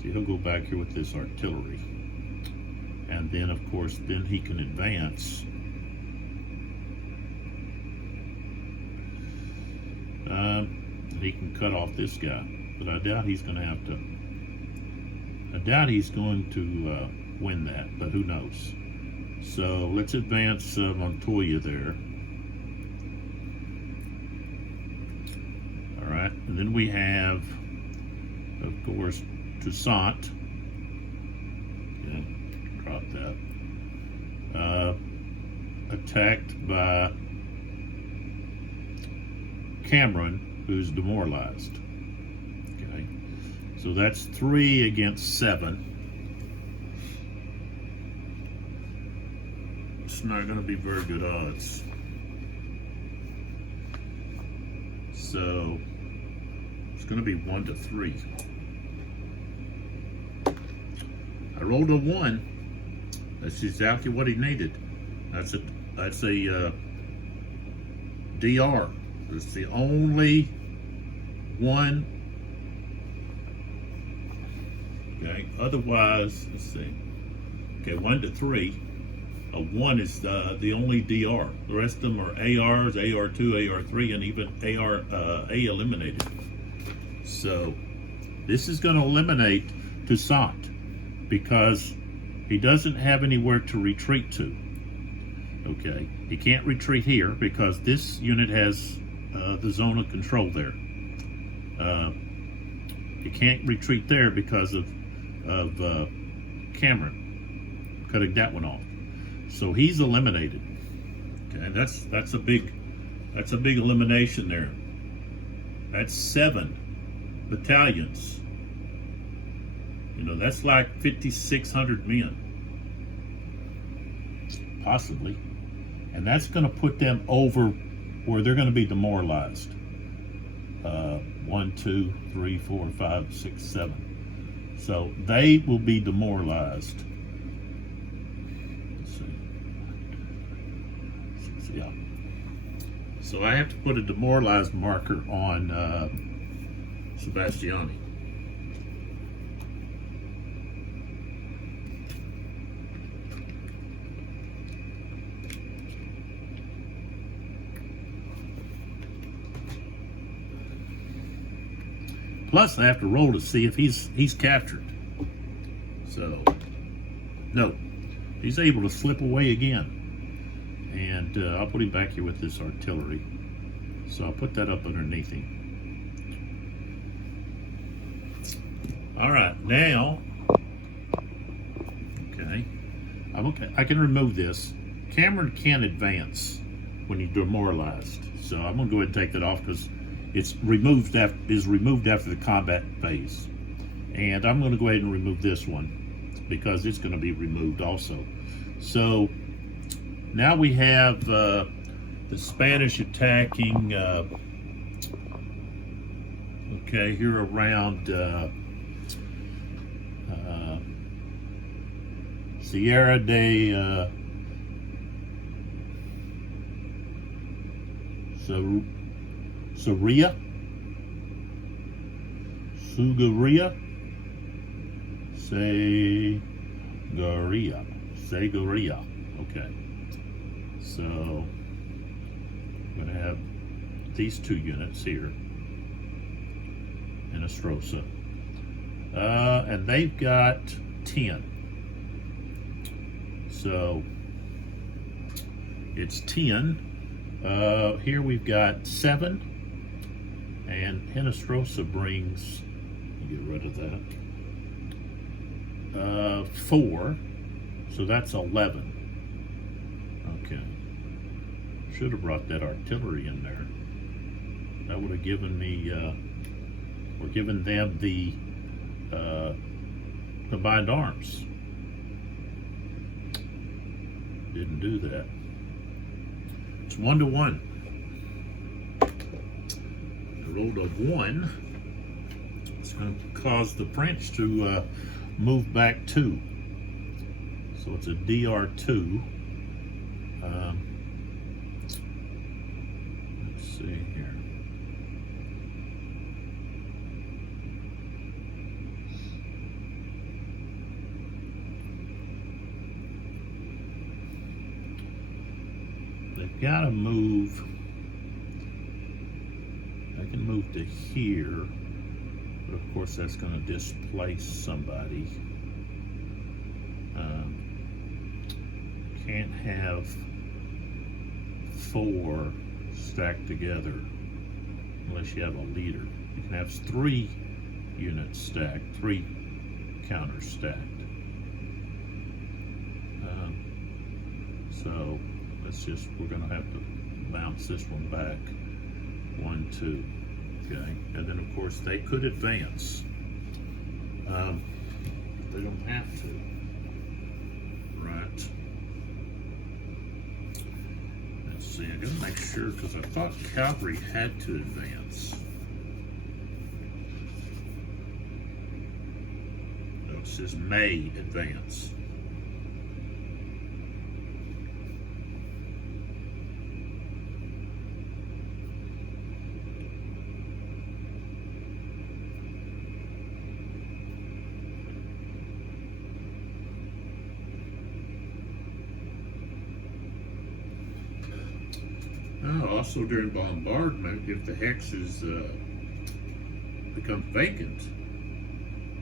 See, he'll go back here with this artillery. And then, of course, then he can advance. He can cut off this guy. But I doubt he's going to have to. I doubt he's going to win that, but who knows. So let's advance Montoya there. All right, and then we have, of course, Toussaint. Yeah, drop that. Attacked by Cameron, who's demoralized. Okay, so that's 3 against 7. It's not going to be very good odds. So it's going to be 1 to 3. I rolled a 1. That's exactly what he needed. That's a DR. It's the only one. Okay. Otherwise, let's see. Okay, 1 to 3. A 1 is the only DR. The rest of them are ARs, AR2, AR3, and even A eliminated. So this is going to eliminate Toussaint because he doesn't have anywhere to retreat to. Okay, he can't retreat here because this unit has the zone of control there. He can't retreat there because of Cameron cutting that one off. So he's eliminated. Okay, that's a big elimination there. That's 7 battalions. You know, that's like 5,600 men, possibly, and that's going to put them over where they're going to be demoralized. 1, 2, 3, 4, 5, 6, 7. So they will be demoralized. Let's see. Yeah. So I have to put a demoralized marker on Sebastiani. Plus, I have to roll to see if he's captured. So, no, he's able to slip away again. And I'll put him back here with this artillery. So I'll put that up underneath him. All right, now, okay, I'm okay. I can remove this. Cameron can't advance when he's demoralized. So I'm gonna go ahead and take that off because it's removed after the combat phase. And I'm going to go ahead and remove this one because it's going to be removed also. So now we have the Spanish attacking, okay, here around Sierra de Sugaria, Segaria. Okay. So I'm going to have these two units here in Astrosa. And they've got 10. So it's 10. Here we've got 7. And Hinestrosa brings, get rid of that, 4, so that's 11. Okay, should have brought that artillery in there. That would have given me, or given them the combined arms. Didn't do that. It's 1-to-1. Rolled a 1. It's going to cause the French to move back 2. So it's a DR2. Let's see here. They've got to move. I can move to here, but of course that's going to displace somebody. Can't have 4 stacked together unless you have a leader. You can have 3 units stacked, 3 counters stacked. So we're going to have to bounce this one back. 1, 2, okay, and then of course they could advance. They don't have to, right? Let's see, I gotta make sure because I thought cavalry had to advance. No, it says may advance. Also during bombardment, if the hexes become vacant,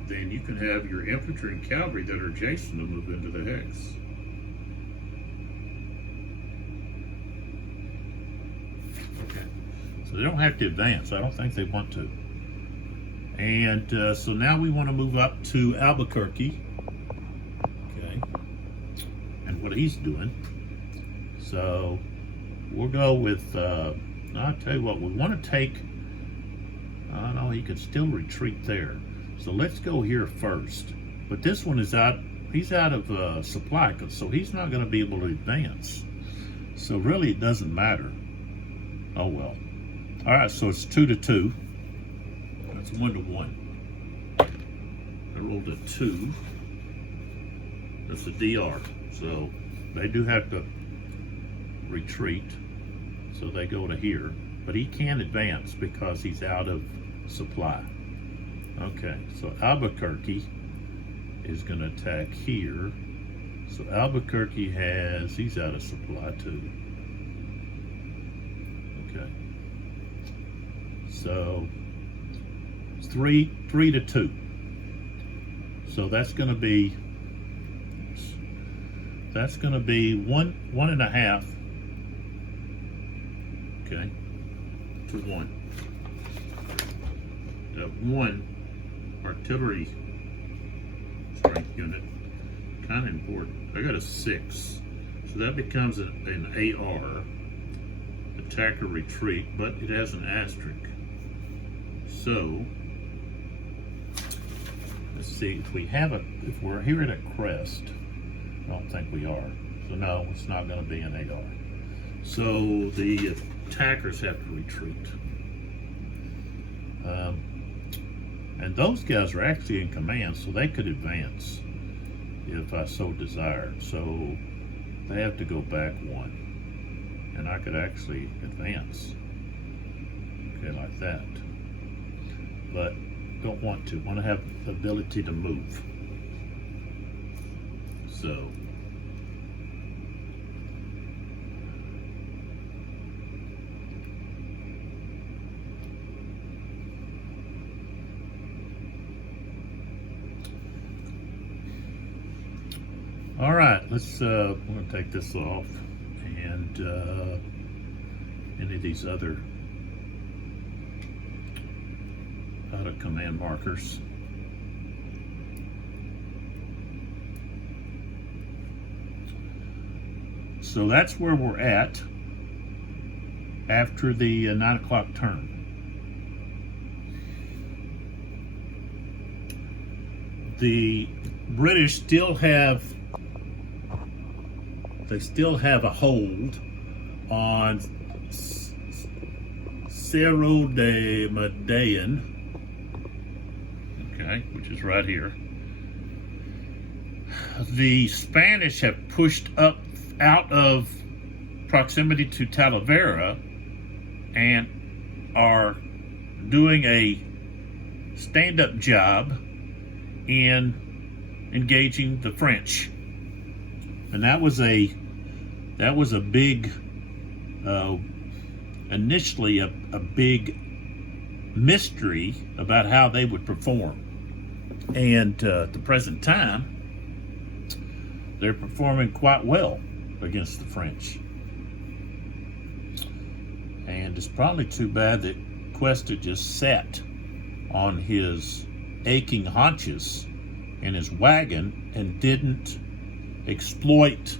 then you can have your infantry and cavalry that are adjacent to move into the hex. Okay, so they don't have to advance. I don't think they want to. And so now we want to move up to Albuquerque. Okay, and what he's doing. So we'll go with, I'll tell you what, we want to take, I know he could still retreat there. So let's go here first. But this one is out, he's out of supply, so he's not going to be able to advance. So really it doesn't matter. Oh well. All right, so it's 2-to-2. It's 1-1. I rolled a 2. That's a DR. So they do have to retreat. So they go to here. But he can't advance because he's out of supply. Okay, so Albuquerque is going to attack here. So Albuquerque he's out of supply too. Okay. So it's 3-2. So that's going to be one and a half. Okay. To 1. One artillery strength unit, kind of important. I got a 6, so that becomes an AR, attacker retreat, but it has an asterisk. So let's see if if we're here at a crest. I don't think we are. So no, it's not going to be an AR. So the attackers have to retreat. And those guys are actually in command, so they could advance if I so desired. So they have to go back 1, and I could actually advance. Okay, like that. But don't want to. Want to have the ability to move. So all right, let's we're going to take this off, and any of these other out of command markers. So that's where we're at after the 9 o'clock turn. The British still have a hold on Cerro de Medellin, okay, which is right here. The Spanish have pushed up out of proximity to Talavera and are doing a stand-up job in engaging the French. And that was a big, initially a big mystery about how they would perform. And at the present time, they're performing quite well against the French. And it's probably too bad that Cuesta just sat on his aching haunches in his wagon and didn't exploit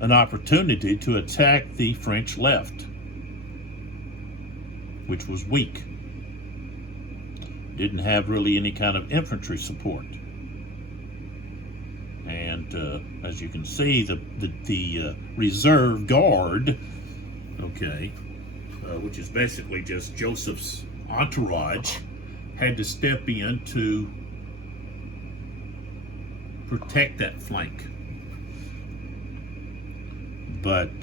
an opportunity to attack the French left, which was weak. Didn't have really any kind of infantry support. And as you can see, the reserve guard, okay, which is basically just Joseph's entourage, had to step in to protect that flank. But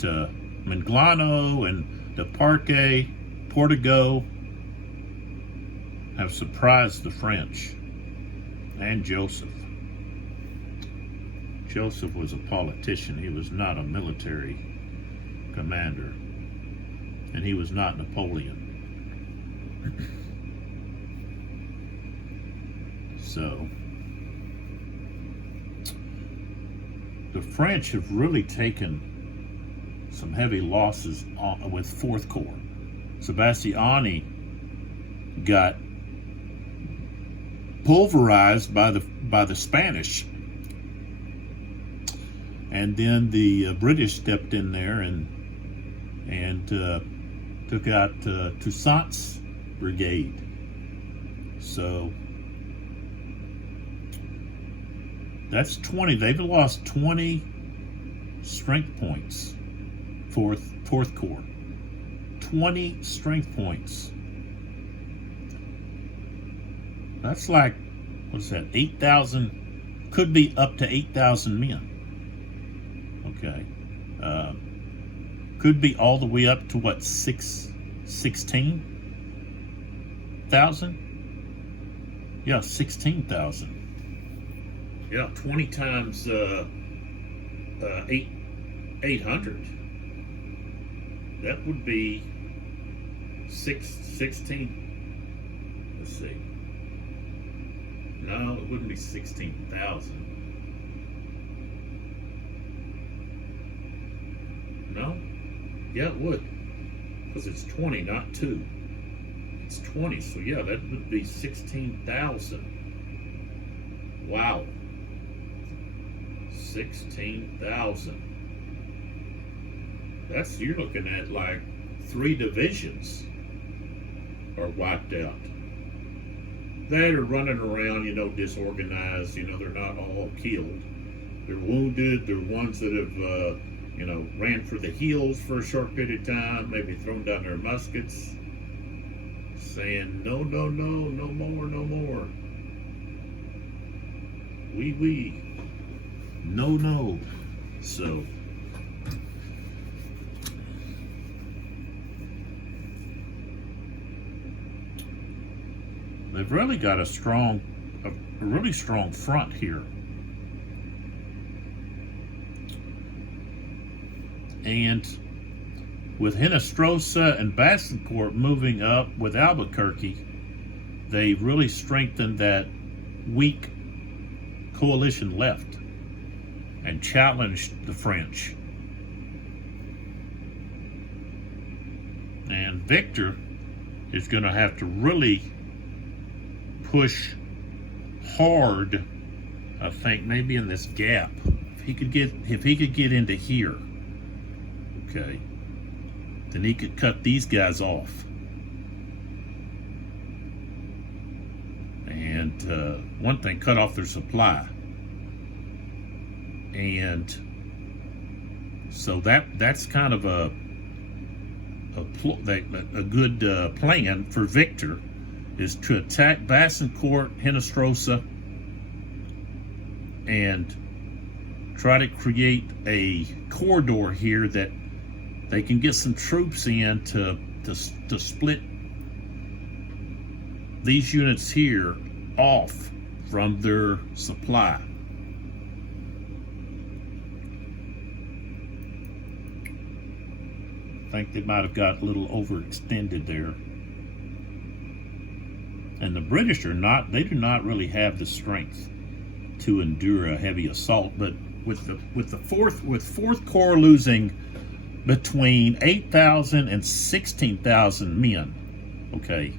Minglano and the Parque Portigo have surprised the French and Joseph. Joseph was a politician. He was not a military commander. And he was not Napoleon. So the French have really taken some heavy losses with 4th Corps. Sebastiani got pulverized by the Spanish, and then the British stepped in there and took out Toussaint's brigade. So that's 20. They've lost 20 strength points. 4th Corps. 20 strength points. That's like, what's that, 8,000, could be up to 8,000 men. Okay. Could be all the way up to what, 16,000? Yeah, 16,000. Yeah, 20 times 800. That would be 16. Let's see. No, it wouldn't be 16,000. No? Yeah, it would. Because it's 20, not 2. It's 20, so yeah, that would be 16,000. Wow. 16,000. That's, you're looking at like 3 divisions are wiped out. They are running around, disorganized, they're not all killed. They're wounded, they're ones that have, ran for the hills for a short period of time, maybe thrown down their muskets, saying, no, no, no, no more, no more. Oui. No, no. So, they've really got a really strong front here. And with Hinestrosa and Basincourt moving up with Albuquerque, they really strengthened that weak coalition left and challenged the French. And Victor is going to have to really push hard, I think, maybe in this gap. If he could get into here, okay, then he could cut these guys off. And one thing, cut off their supply. And so that's kind of a good plan for Victor, is to attack Basincourt, Hinestrosa, and try to create a corridor here that they can get some troops in to split these units here off from their supply. I think they might have got a little overextended there. And the British do not really have the strength to endure a heavy assault, but with Fourth Corps losing between 8,000 and 16,000 men, okay,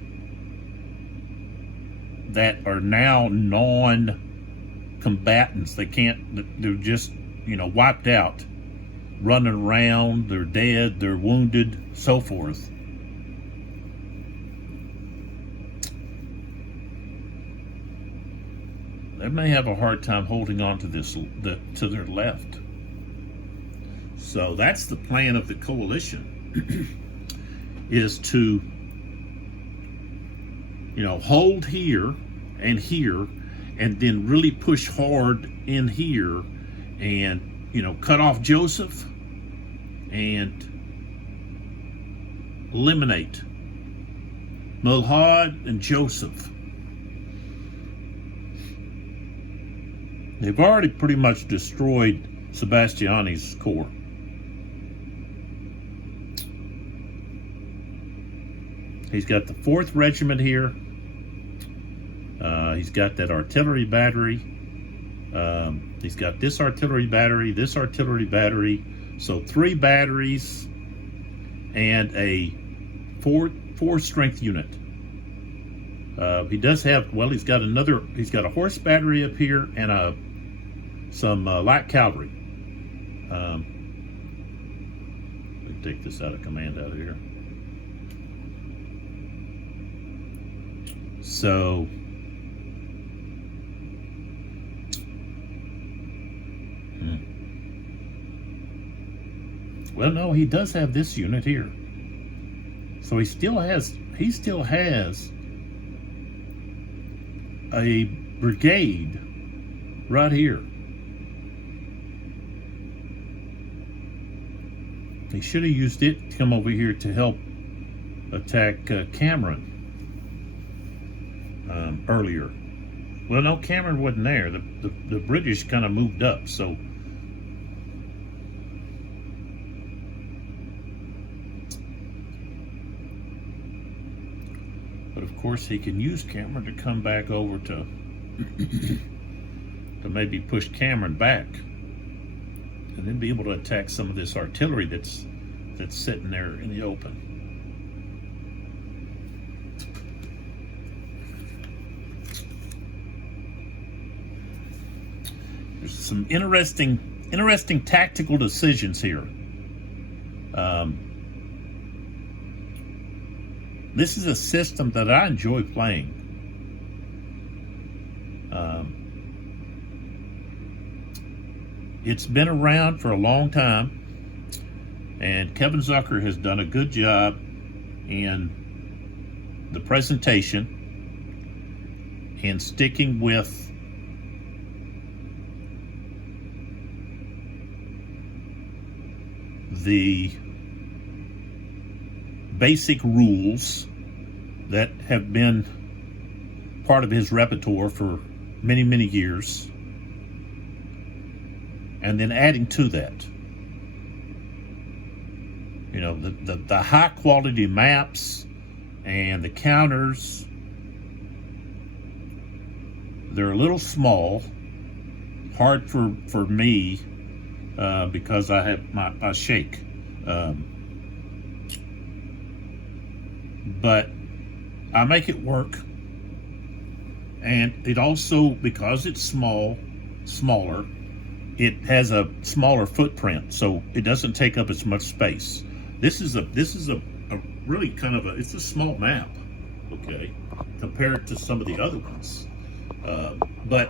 that are now non-combatants. They're just, wiped out, running around, they're dead, they're wounded, so forth. They may have a hard time holding on to to their left. So that's the plan of the coalition, is to, hold here, and then really push hard in here, and cut off Joseph and eliminate Mulhad and Joseph. They've already pretty much destroyed Sebastiani's corps. He's got the 4th Regiment here. He's got that artillery battery. He's got this artillery battery. So 3 batteries and a 4 strength unit. He does have, he's got a horse battery up here and some light cavalry. Let me take this out of command out of here. So, well, no, he does have this unit here. So he still has a brigade right here. He should have used it to come over here to help attack Cameron earlier. Well, no, Cameron wasn't there. The British kind of moved up, so. But of course, he can use Cameron to come back over to to maybe push Cameron back, and then be able to attack some of this artillery that's sitting there in the open. There's some interesting tactical decisions here. This is a system that I enjoy playing. It's been around for a long time, and Kevin Zucker has done a good job in the presentation and sticking with the basic rules that have been part of his repertoire for many, many years, and then adding to that, you know, the high quality maps and the counters. They're a little small, hard for me because I have I shake. But I make it work, and it also, because it's smaller, it has a smaller footprint, so it doesn't take up as much space. This is a really kind of it's a small map, okay, compared to some of the other ones. But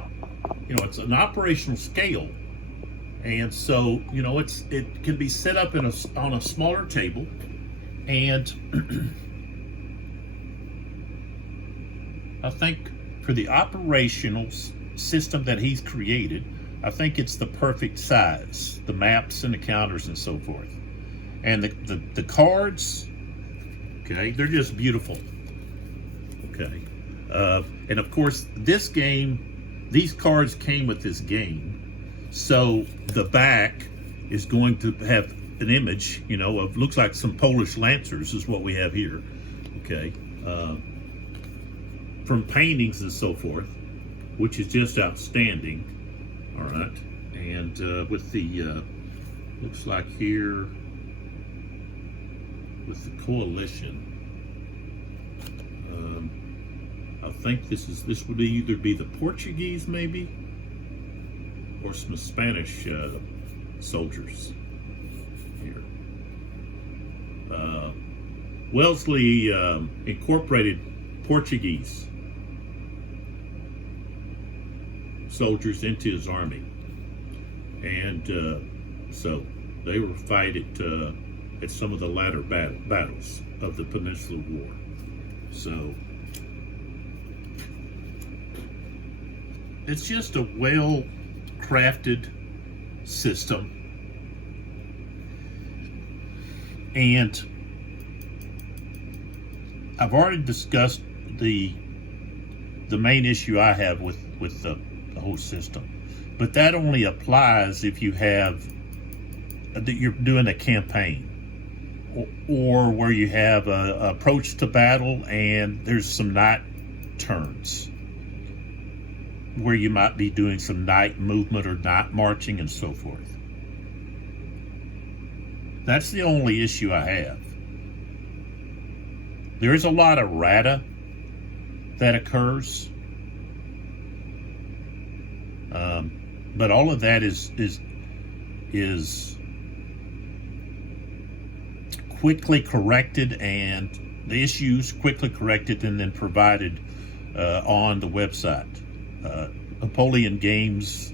you know, it's an operational scale, and so you know it can be set up on a smaller table, and I think for the operational system that he's created, I think it's the perfect size, the maps and the counters and so forth. And the cards, okay, they're just beautiful, okay. And of course, this game, these cards came with this game, so the back is going to have an image, you know, of, looks like some Polish lancers is what we have here, okay. From paintings and so forth, which is just outstanding. All right, and with the looks like here with the coalition, I think this would either be the Portuguese maybe, or some Spanish soldiers here. Wellesley incorporated Portuguese soldiers into his army, and so they were fighting at some of the latter battles of the Peninsular War. So it's just a well-crafted system, and I've already discussed the main issue I have with the whole system, but that only applies if you have that you're doing a campaign, or where you have a approach to battle and there's some night turns where you might be doing some night movement or night marching and so forth. That's the only issue I have. There is a lot of errata that occurs, but all of that is quickly corrected, and the issues quickly corrected and then provided on the website. Napoleon Games.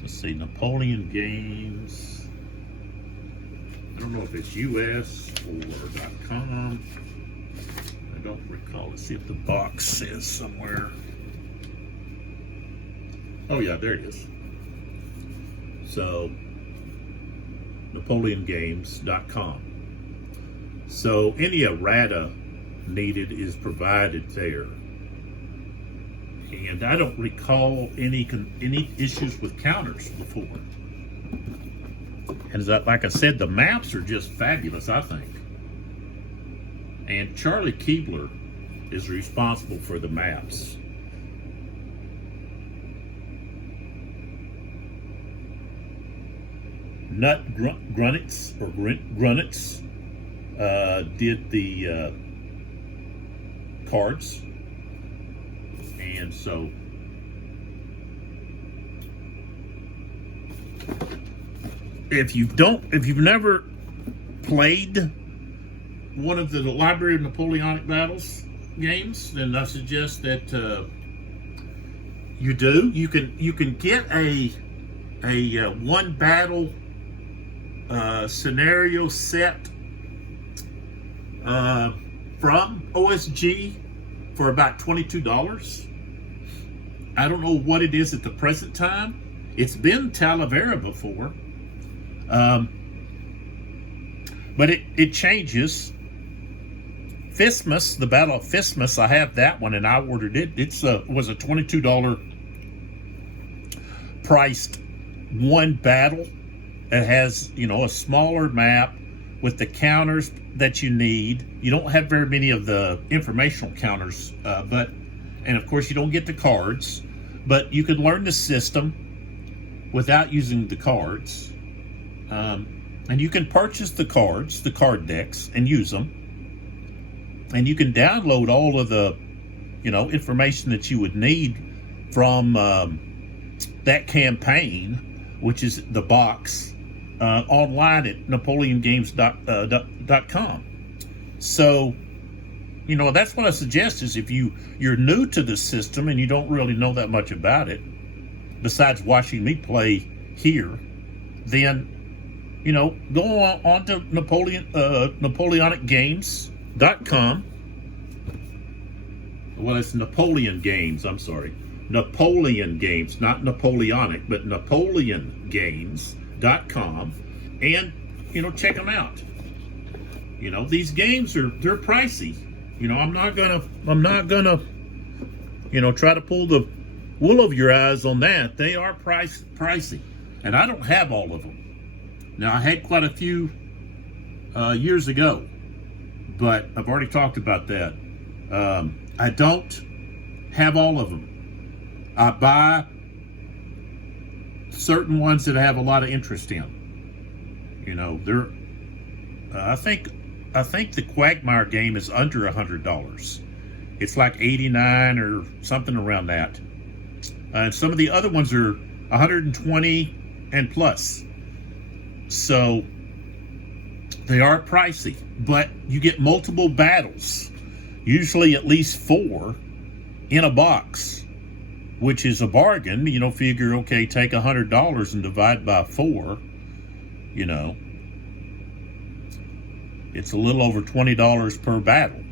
Let's see, Napoleon Games. I don't know if it's US or .com. I don't recall. Let's see if the box says somewhere. Oh yeah, there it is. So, NapoleonGames.com. So any errata needed is provided there. And I don't recall any issues with counters before. And like I said, the maps are just fabulous, I think. And Charlie Kibler is responsible for the maps. Grünitz did the cards, and so if you've never played one of the Library of Napoleonic Battles games, then I suggest that you do. You can get a one battle scenario set from OSG for about $22. I don't know what it is at the present time. It's been Talavera before, but it changes. Fistmas, the Battle of Fistmas, I have that one, and I ordered it. It was a $22 priced one battle. It has, a smaller map with the counters that you need. You don't have very many of the informational counters, and of course you don't get the cards, but you can learn the system without using the cards. And you can purchase the cards, the card decks, and use them. And you can download all of the, information that you would need from that campaign, which is the box, online at NapoleonGames.com. So, that's what I suggest is if you're new to the system and you don't really know that much about it, besides watching me play here, then, go on to NapoleonicGames.com. Well, it's Napoleon Games, I'm sorry. Napoleon Games, not Napoleonic, but NapoleonGames.com, and check them out. These games they're pricey. I'm not gonna try to pull the wool over your eyes on that. They are pricey, and I don't have all of them. Now I had quite a few years ago, but I've already talked about that. I don't have all of them. I buy certain ones that I have a lot of interest in. They're. I think the Quagmire game is under $100. It's like 89 or something around that. And some of the other ones are 120 and plus. So they are pricey, but you get multiple battles, usually at least 4 in a box, which is a bargain. Figure, okay, take $100 and divide by 4, it's a little over $20 per battle,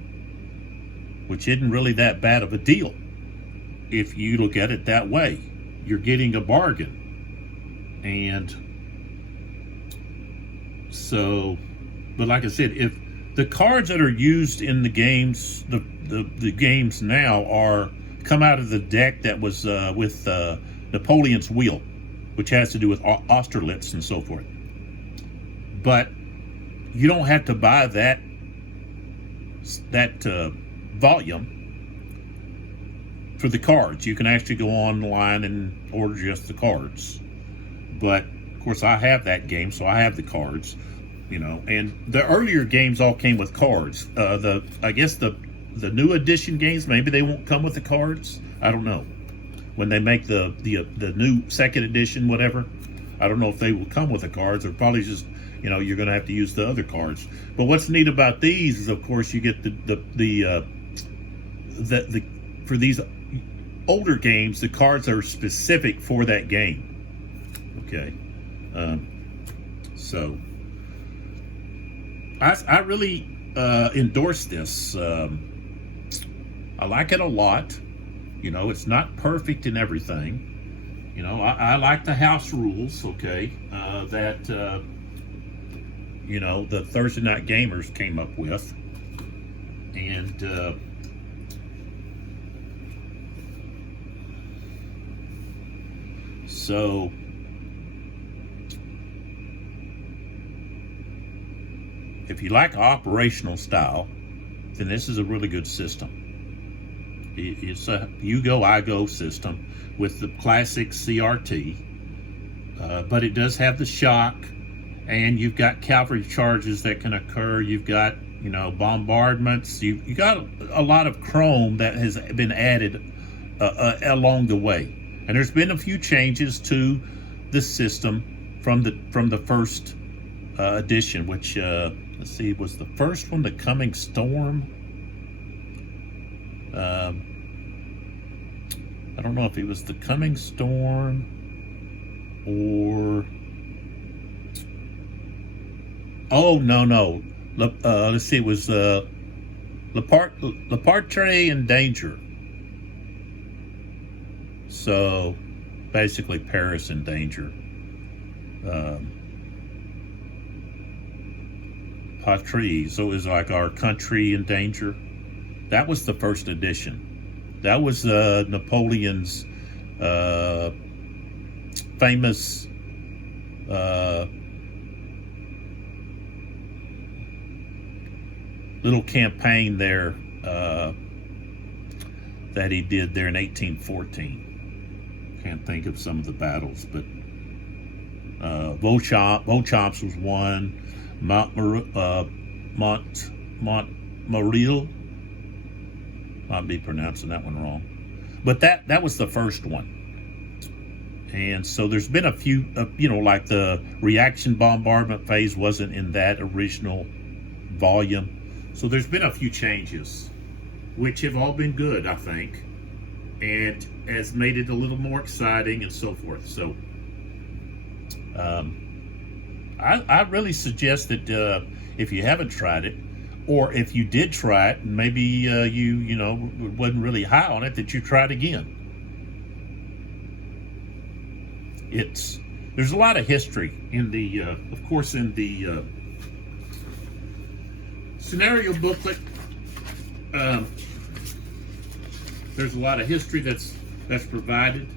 which isn't really that bad of a deal if you look at it that way. You're getting a bargain. And so, but like I said, if the cards that are used in the games, the games now come out of the deck that was with Napoleon's Wheel, which has to do with Austerlitz and so forth. But you don't have to buy that volume for the cards. You can actually go online and order just the cards. But of course, I have that game, so I have the cards. And the earlier games all came with cards. I guess the new edition games, maybe they won't come with the cards. I don't know. When they make the new second edition, whatever, I don't know if they will come with the cards, or probably just you're going to have to use the other cards. But what's neat about these is, of course, you get the for these older games, the cards are specific for that game. Okay, so I really endorse this. I like it a lot. You know, it's not perfect in everything. You know, I like the house rules, okay, that, you know, the Thursday Night Gamers came up with. And, so, if you like operational style, then this is a really good system. It's a you go, I go system with the classic CRT, but it does have the shock, and you've got cavalry charges that can occur. You've got, you know, bombardments. You got a lot of chrome that has been added along the way, and there's been a few changes to the system from the first edition, which let's see, was the first one the Coming Storm? I don't know if it was the Coming Storm or... Oh, no. Let's see, it was Lepartre in Danger. So, basically Paris in Danger. Patrie, so it was like Our Country in Danger. That was the first edition. That was Napoleon's famous little campaign there that he did there in 1814. Can't think of some of the battles, but Beauchamps was one. Montmoril, might be pronouncing that one wrong, but that was the first one. And so there's been a few, you know, like the reaction bombardment phase wasn't in that original volume. So there's been a few changes, which have all been good, I think, and has made it a little more exciting and so forth. So I really suggest that if you haven't tried it, or if you did try it, and maybe you know, wasn't really high on it, that you try it again. There's a lot of history in the, of course, in the scenario booklet. There's a lot of history that's provided,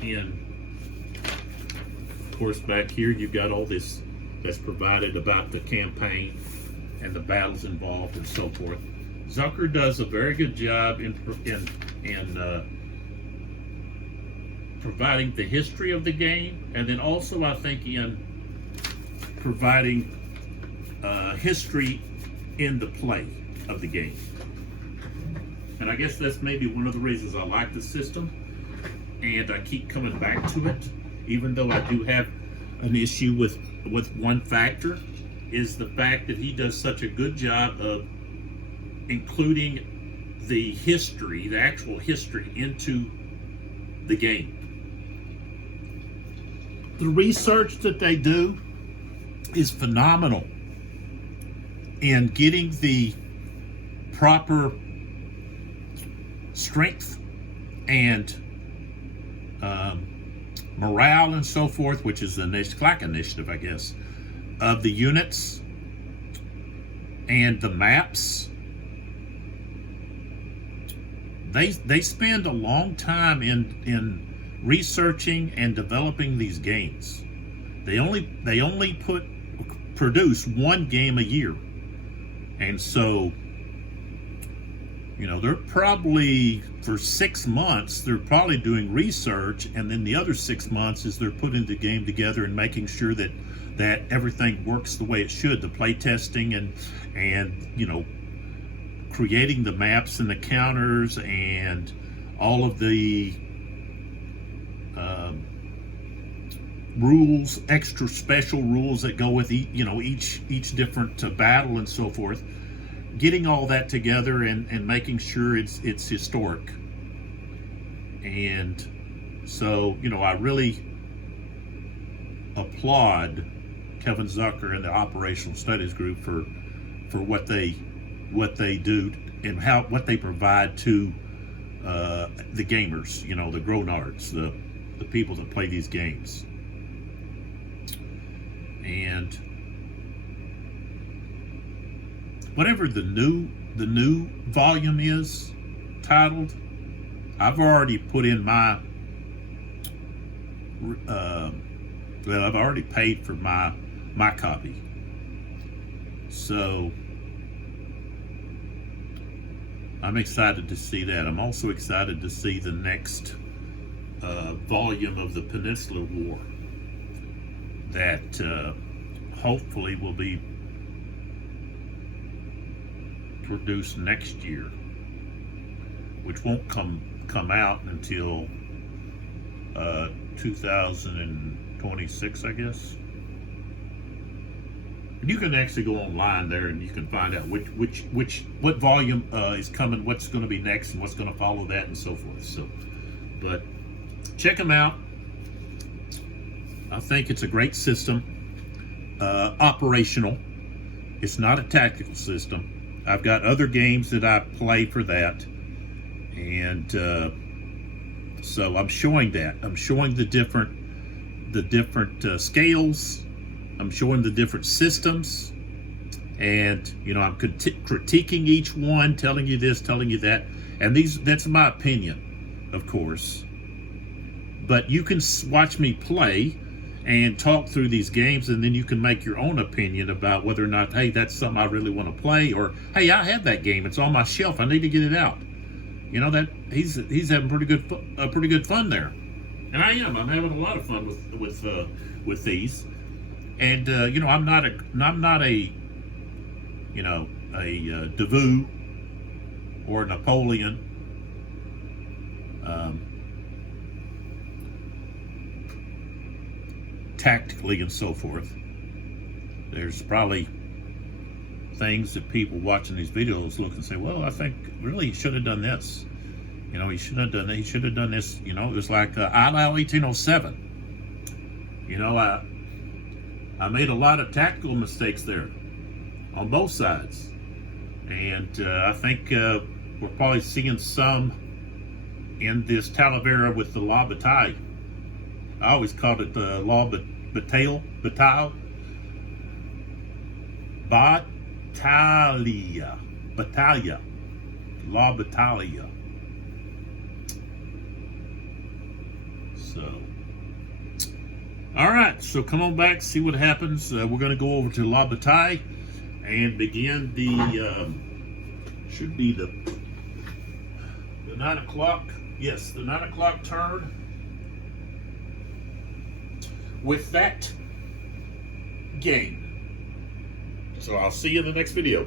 and of course back here you've got all this that's provided about the campaign and the battles involved and so forth. Zucker does a very good job in providing the history of the game, and then also I think in providing history in the play of the game. And I guess that's maybe one of the reasons I like the system, and I keep coming back to it, even though I do have an issue with one factor, is the fact that he does such a good job of including the history, the actual history, into the game. The research that they do is phenomenal in getting the proper strength and morale and so forth, which is the Clack initiative, I guess, of the units and the maps. They spend a long time in researching and developing these games. They only produce one game a year, and so, you know, they're probably, for 6 months, they're probably doing research, and then the other 6 months is they're putting the game together and making sure that everything works the way it should, the play testing and you know, creating the maps and the counters and all of the rules, extra special rules that go with each different battle and so forth. Getting all that together and making sure it's historic. And so, you know, I really applaud Kevin Zucker and the Operational Studies Group for what they what they do and what they provide to the gamers, you know, the grown-ards, the people that play these games. And whatever the new volume is titled, I've already put in my well, I've already paid for my copy. So I'm excited to see that. I'm also excited to see the next volume of the Peninsular War that hopefully will be produced next year, which won't come out until 2026, I guess. And you can actually go online there and you can find out what volume is coming, what's going to be next, and what's going to follow that, and so forth. So, but check them out. I think it's a great system, operational. It's not a tactical system. I've got other games that I play for that, and so I'm showing that. I'm showing the different scales. I'm showing the different systems, and you know, I'm critiquing each one, telling you this, telling you that, and that's my opinion, of course. But you can watch me play and talk through these games, and then you can make your own opinion about whether or not, hey, that's something I really want to play, or hey, I have that game, it's on my shelf, I need to get it out. You know, that he's having pretty good fun there, and I am. I'm having a lot of fun with these, and you know, I'm not a you know, a Davout or a Napoleon. Tactically and so forth. There's probably things that people watching these videos look and say, well, I think really he should have done this. You know, he should have done that. He should have done this. You know, it was like ILAO 1807. You know, I made a lot of tactical mistakes there on both sides. And I think we're probably seeing some in this Talavera with the La Bataille. I always called it the Bataille, La Bataille. So, all right, so come on back, see what happens. We're going to go over to La Bataille and begin the, should be the 9 o'clock, yes, the 9 o'clock turn with that game. So I'll see you in the next video.